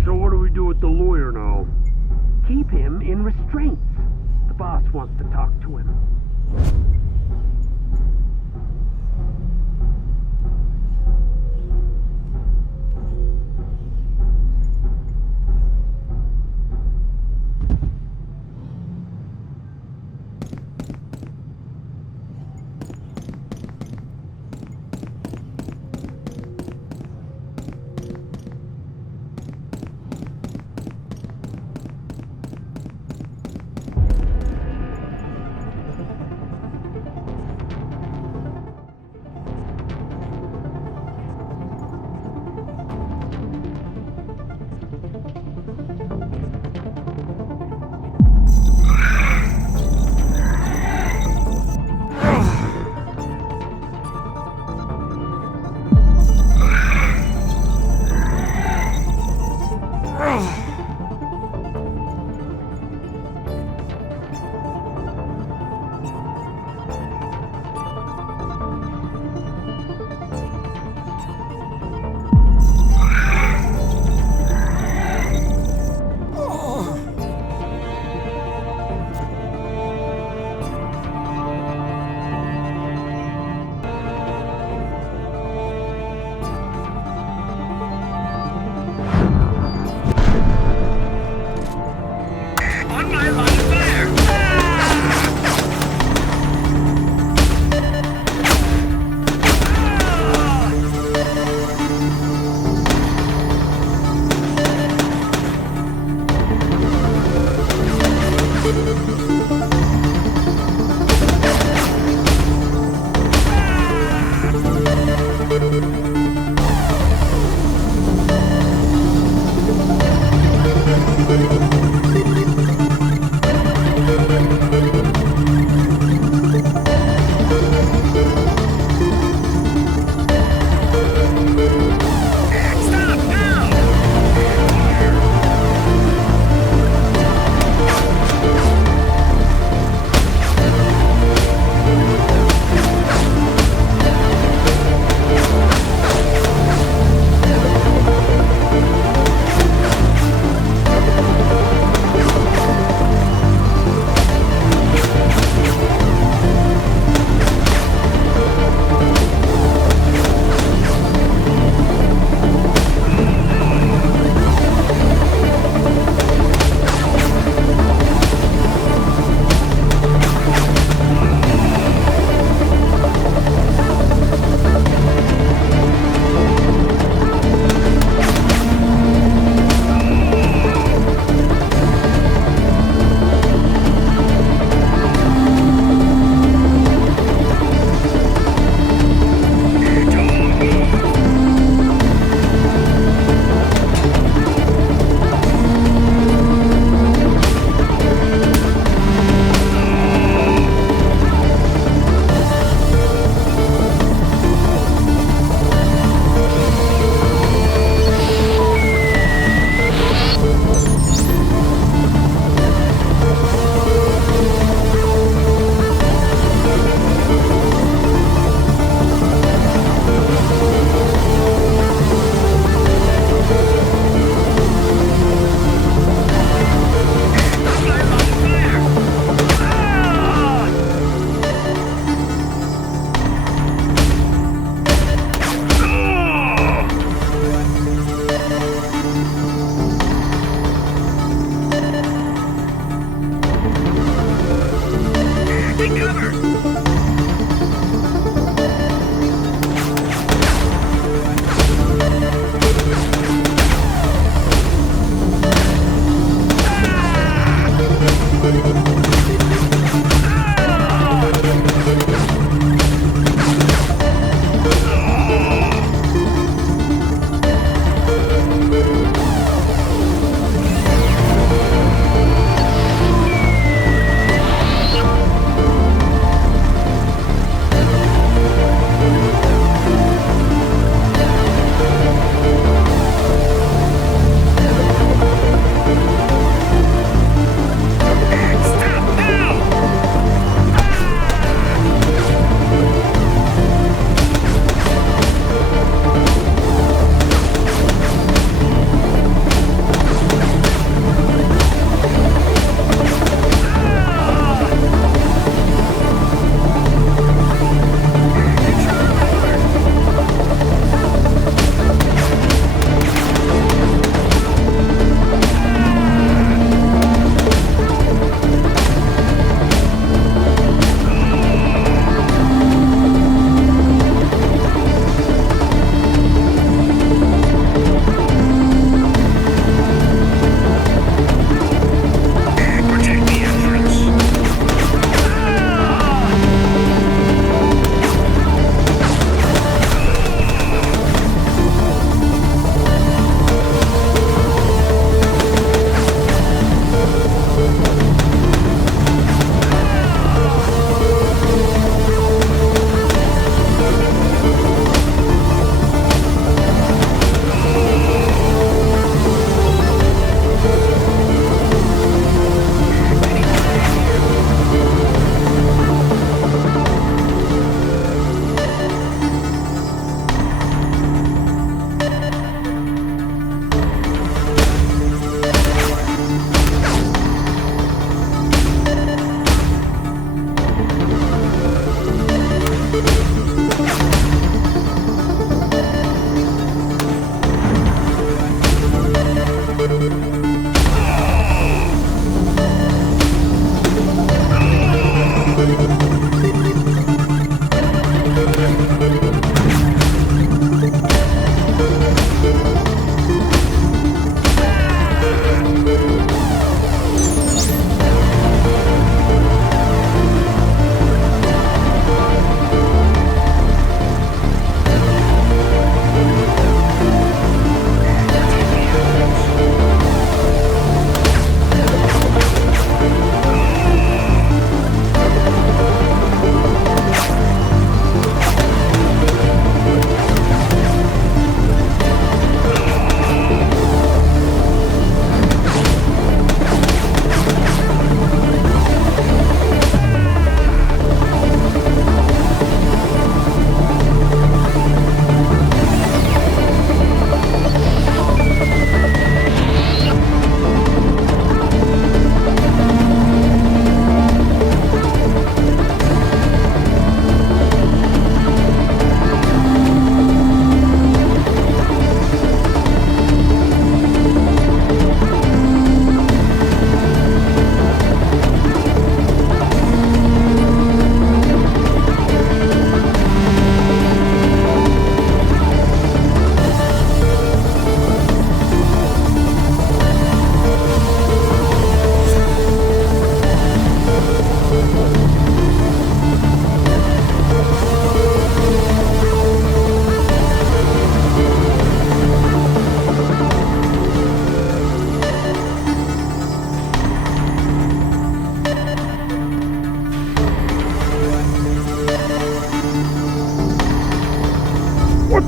So what do we do with the lawyer now? Keep him in restraints. The boss wants to talk to him.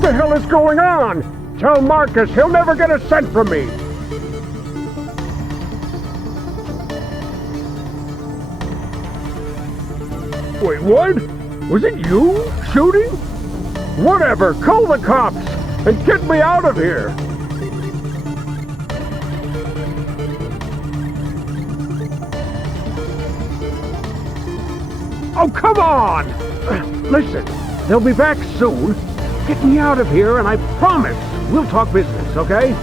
the hell is going on? Tell Marcus he'll never get a cent from me. Wait, what? Was it you shooting? Whatever, call the cops and get me out of here. Oh, come on! Listen, they'll be back soon. Get me out of here and I promise we'll talk business, okay?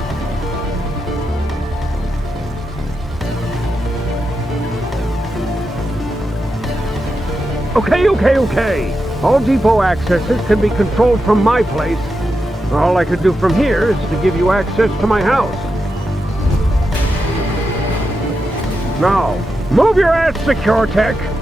Okay. All depot accesses can be controlled from my place. All I can do from here is to give you access to my house. Now, move your ass, SecureTech!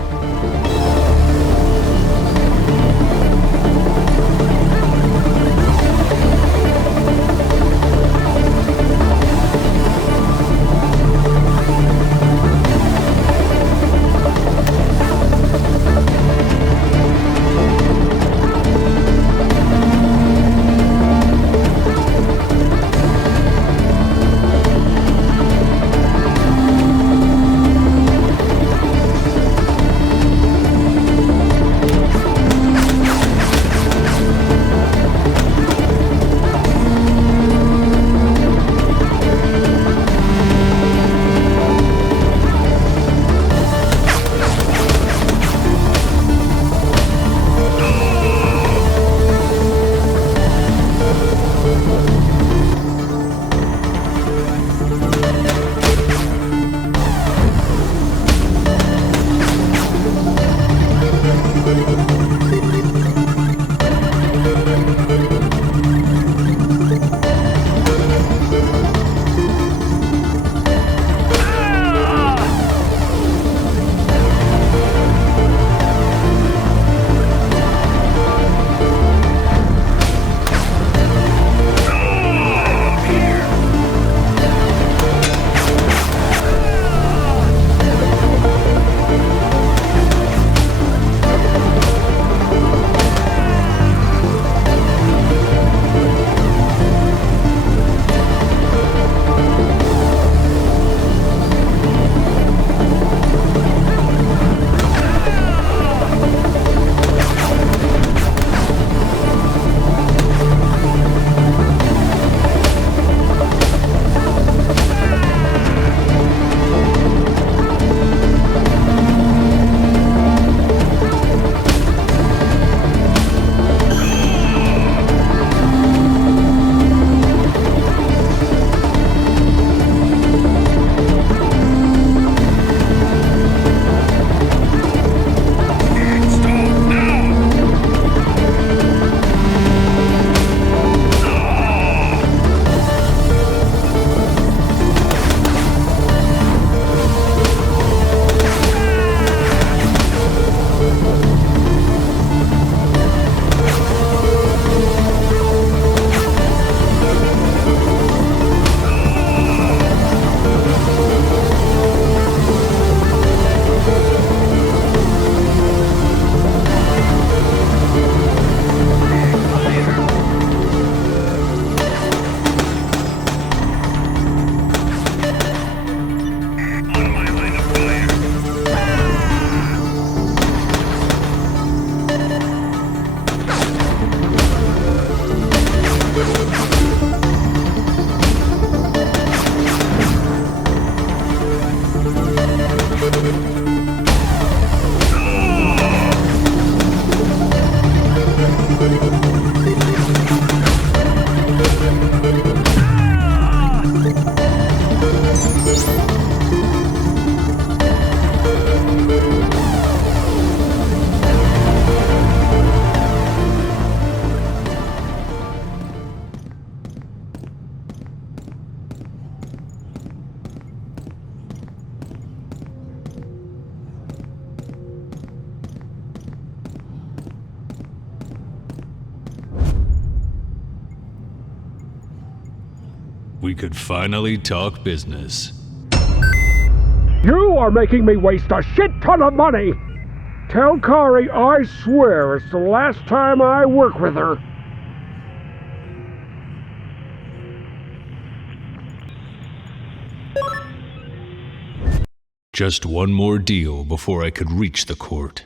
We could finally talk business. You are making me waste a shit ton of money! Tell Kari I swear it's the last time I work with her. Just one more deal before I could reach the court.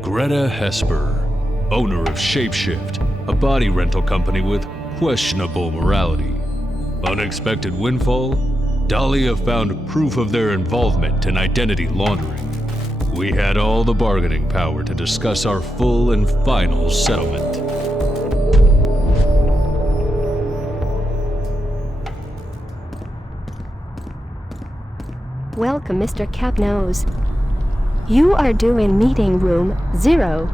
Greta Hesper, owner of Shapeshift, a body rental company with questionable morality. Unexpected windfall? Dahlia found proof of their involvement in identity laundering. We had all the bargaining power to discuss our full and final settlement. Welcome, Mr. Capnose. You are due in meeting room 0.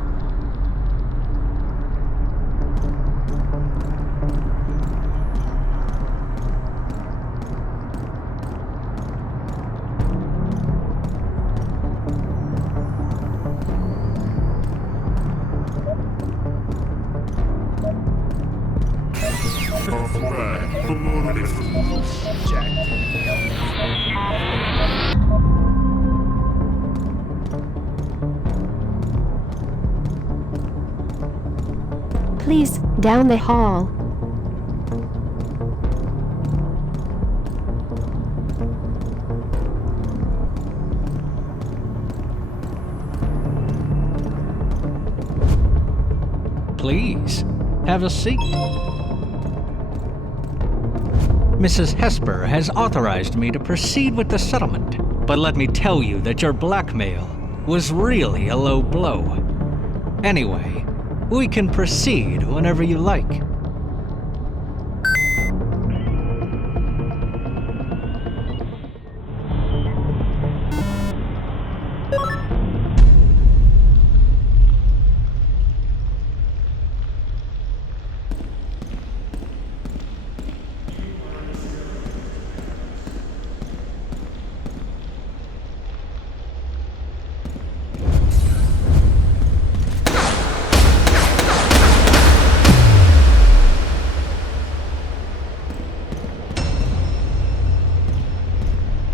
Please, down the hall. Please, have a seat. Mrs. Hesper has authorized me to proceed with the settlement, but let me tell you that your blackmail was really a low blow. Anyway, we can proceed whenever you like.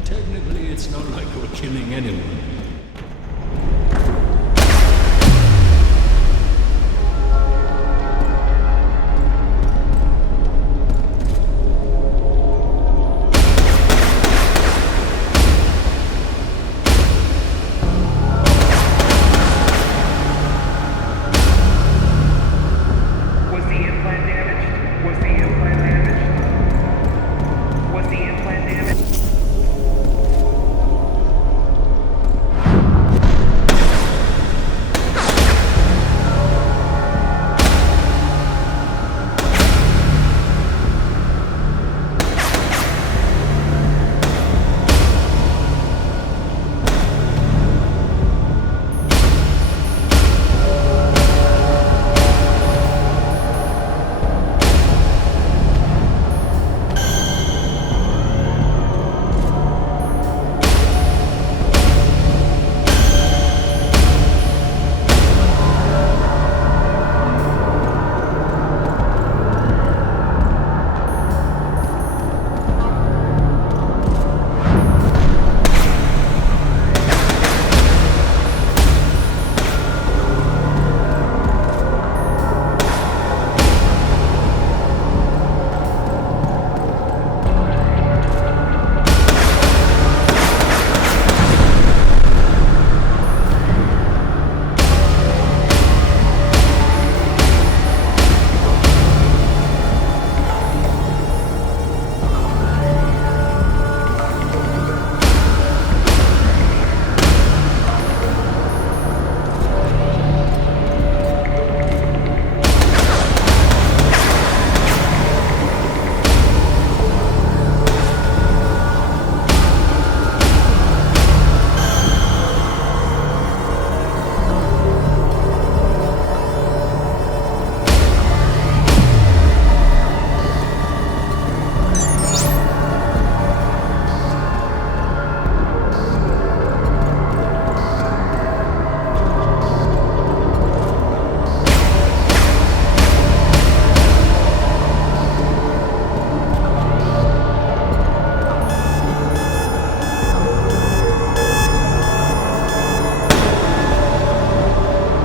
Technically, it's not like we're killing anyone. Was the implant damaged? Was the implant damaged? Was the implant damaged?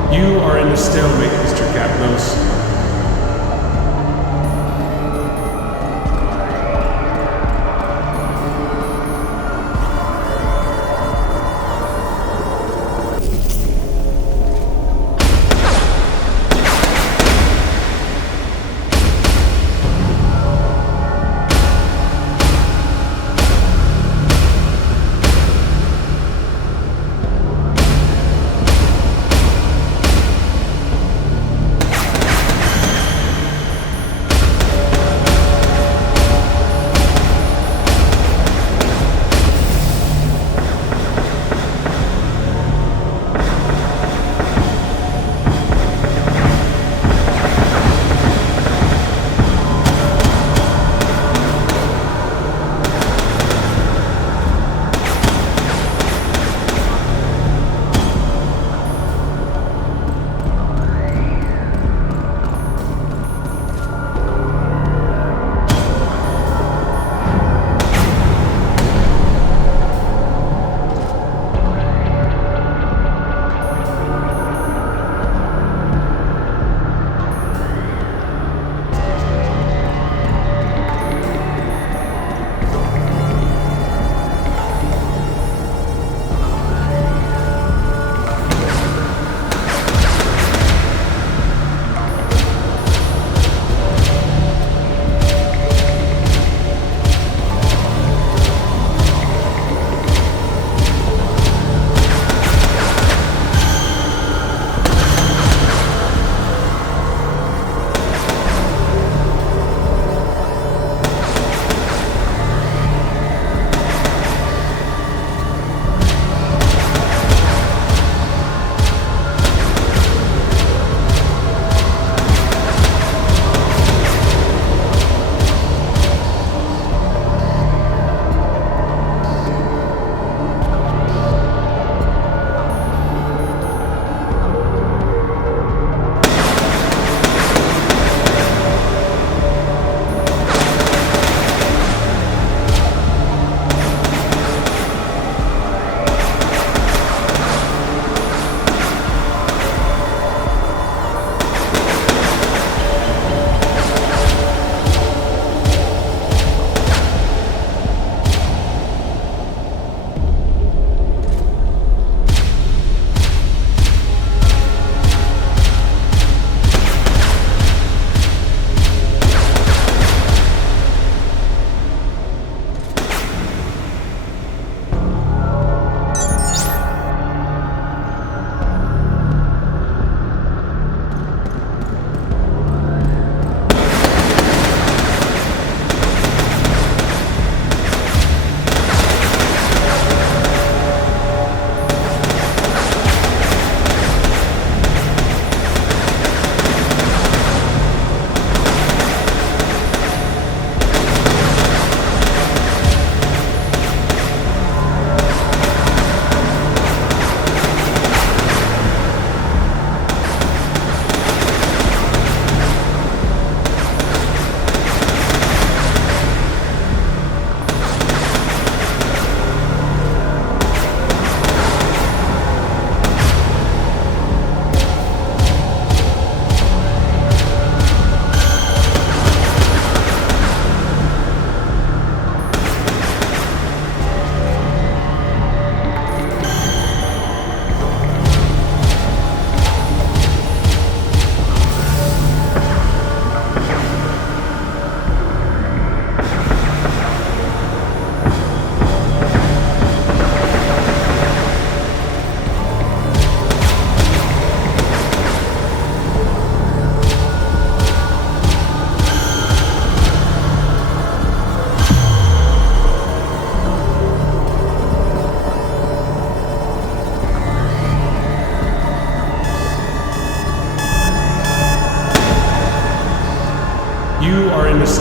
You are in a stalemate, Mr. Capnos.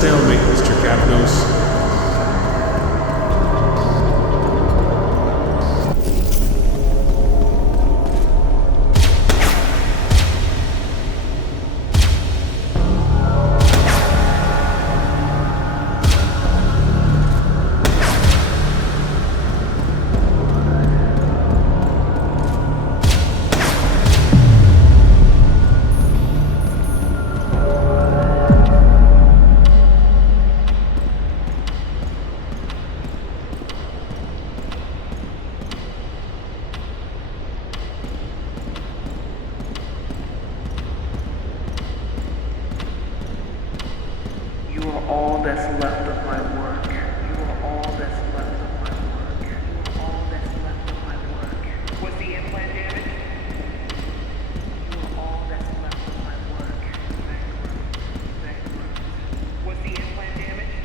stalemate, Mr. Capnos. You are all that's left of my work. You are all that's left of my work. You are all that's left of my work. Was the implant damaged? You are all that's left of my work. Bankrupt. Was the implant damaged?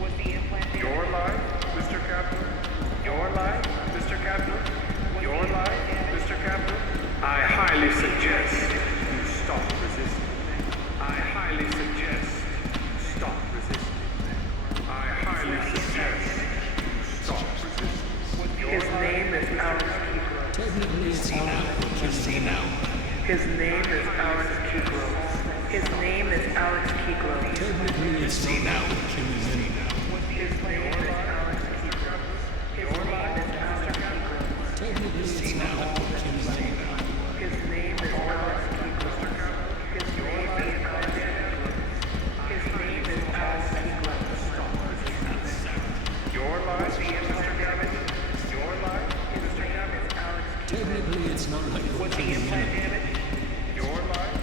Was the implant damaged? Your life, Mr. Captain? Your life, Mr. Captain? Your life, Mr. Captain? I highly suggest you stop resisting. I highly suggest you stop resisting. I highly suggest you stop resisting. His name is Alex Kegros. His name is Alex Kegros. His name is Alex Kegros. His name is Alex Kegros. His name is Alex Kegros. His name is Alex Kegros. His name is Alex Kegros. His name is Alex Kegros. Your life, Mr. Captain? Your life, Mr. Captain? Technically, it's not like Was the implant damaged? Your life,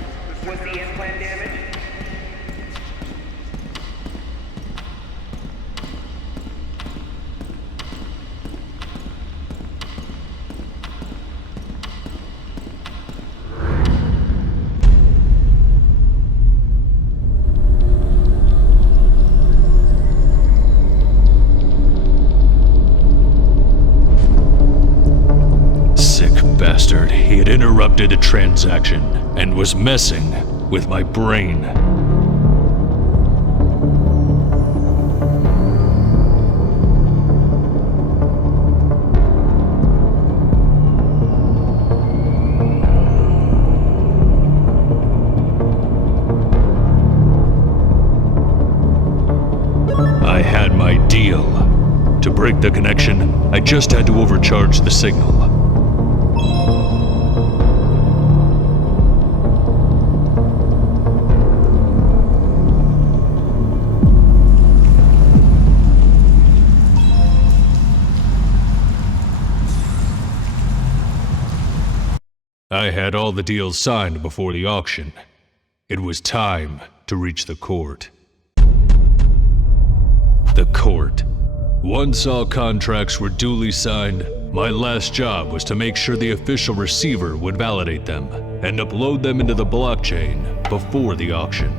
Mr. Was the implant damaged? Bastard, he had interrupted a transaction and was messing with my brain. I had my deal. To break the connection, I just had to overcharge the signal. I had all the deals signed before the auction. It was time to reach the court. The court. Once all contracts were duly signed, my last job was to make sure the official receiver would validate them and upload them into the blockchain before the auction.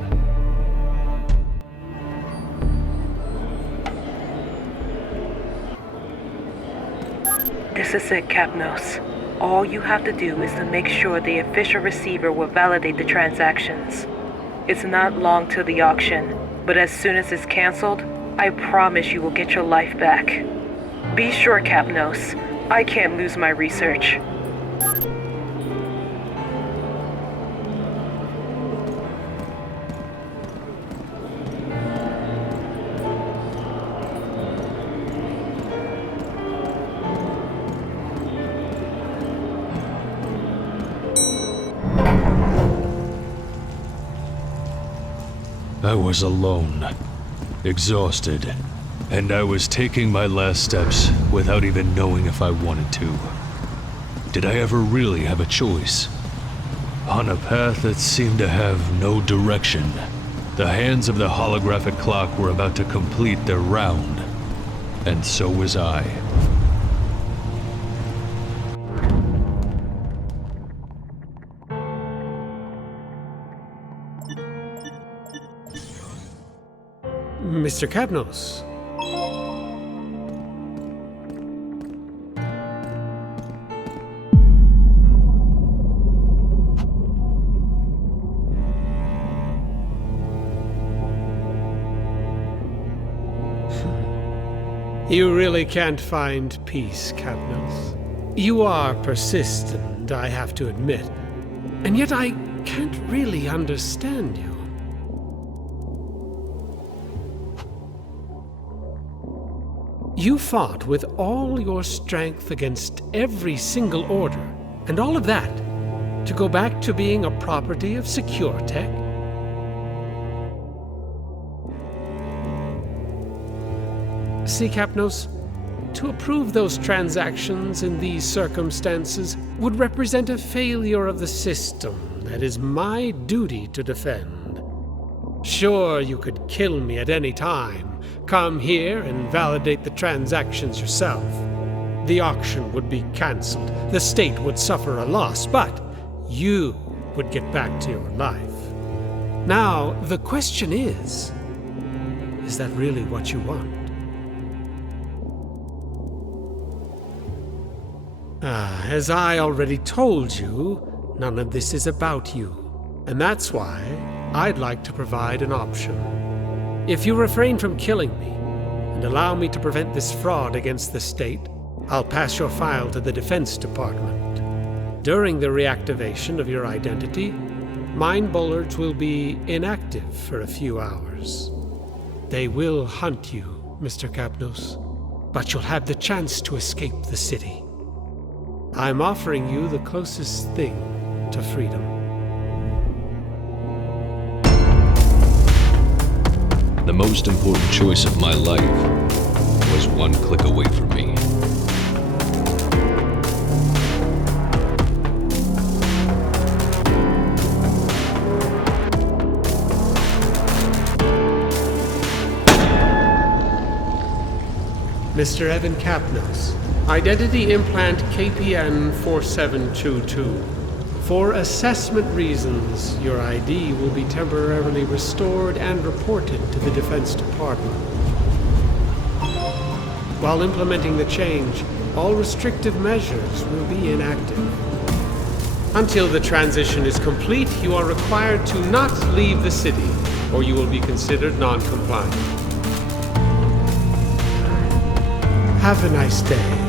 This is it, Capnos. All you have to do is to make sure the official receiver will validate the transactions. It's not long till the auction, but as soon as it's canceled, I promise you will get your life back. Be sure, Capnos, I can't lose my research. I was alone, exhausted, and I was taking my last steps without even knowing if I wanted to. Did I ever really have a choice? On a path that seemed to have no direction, the hands of the holographic clock were about to complete their round, and so was I. Mr. Capnos. You really can't find peace, Capnos. You are persistent, I have to admit. And yet I can't really understand you. You fought with all your strength against every single order, and all of that to go back to being a property of SecureTech? See, Capnos, to approve those transactions in these circumstances would represent a failure of the system that is my duty to defend. Sure, you could kill me at any time, come here and validate the transactions yourself. The auction would be cancelled, the state would suffer a loss, but you would get back to your life. Now, the question is that really what you want? As I already told you, none of this is about you. And that's why I'd like to provide an option. If you refrain from killing me and allow me to prevent this fraud against the state, I'll pass your file to the Defense Department. During the reactivation of your identity, mind bullards will be inactive for a few hours. They will hunt you, Mr. Capnos, but you'll have the chance to escape the city. I'm offering you the closest thing to freedom. The most important choice of my life was one click away from me. Mr. Evan Capnos, Identity Implant KPN 4722. For assessment reasons, your ID will be temporarily restored and reported to the Defense Department. While implementing the change, all restrictive measures will be inactive. Until the transition is complete, you are required to not leave the city, or you will be considered non-compliant. Have a nice day.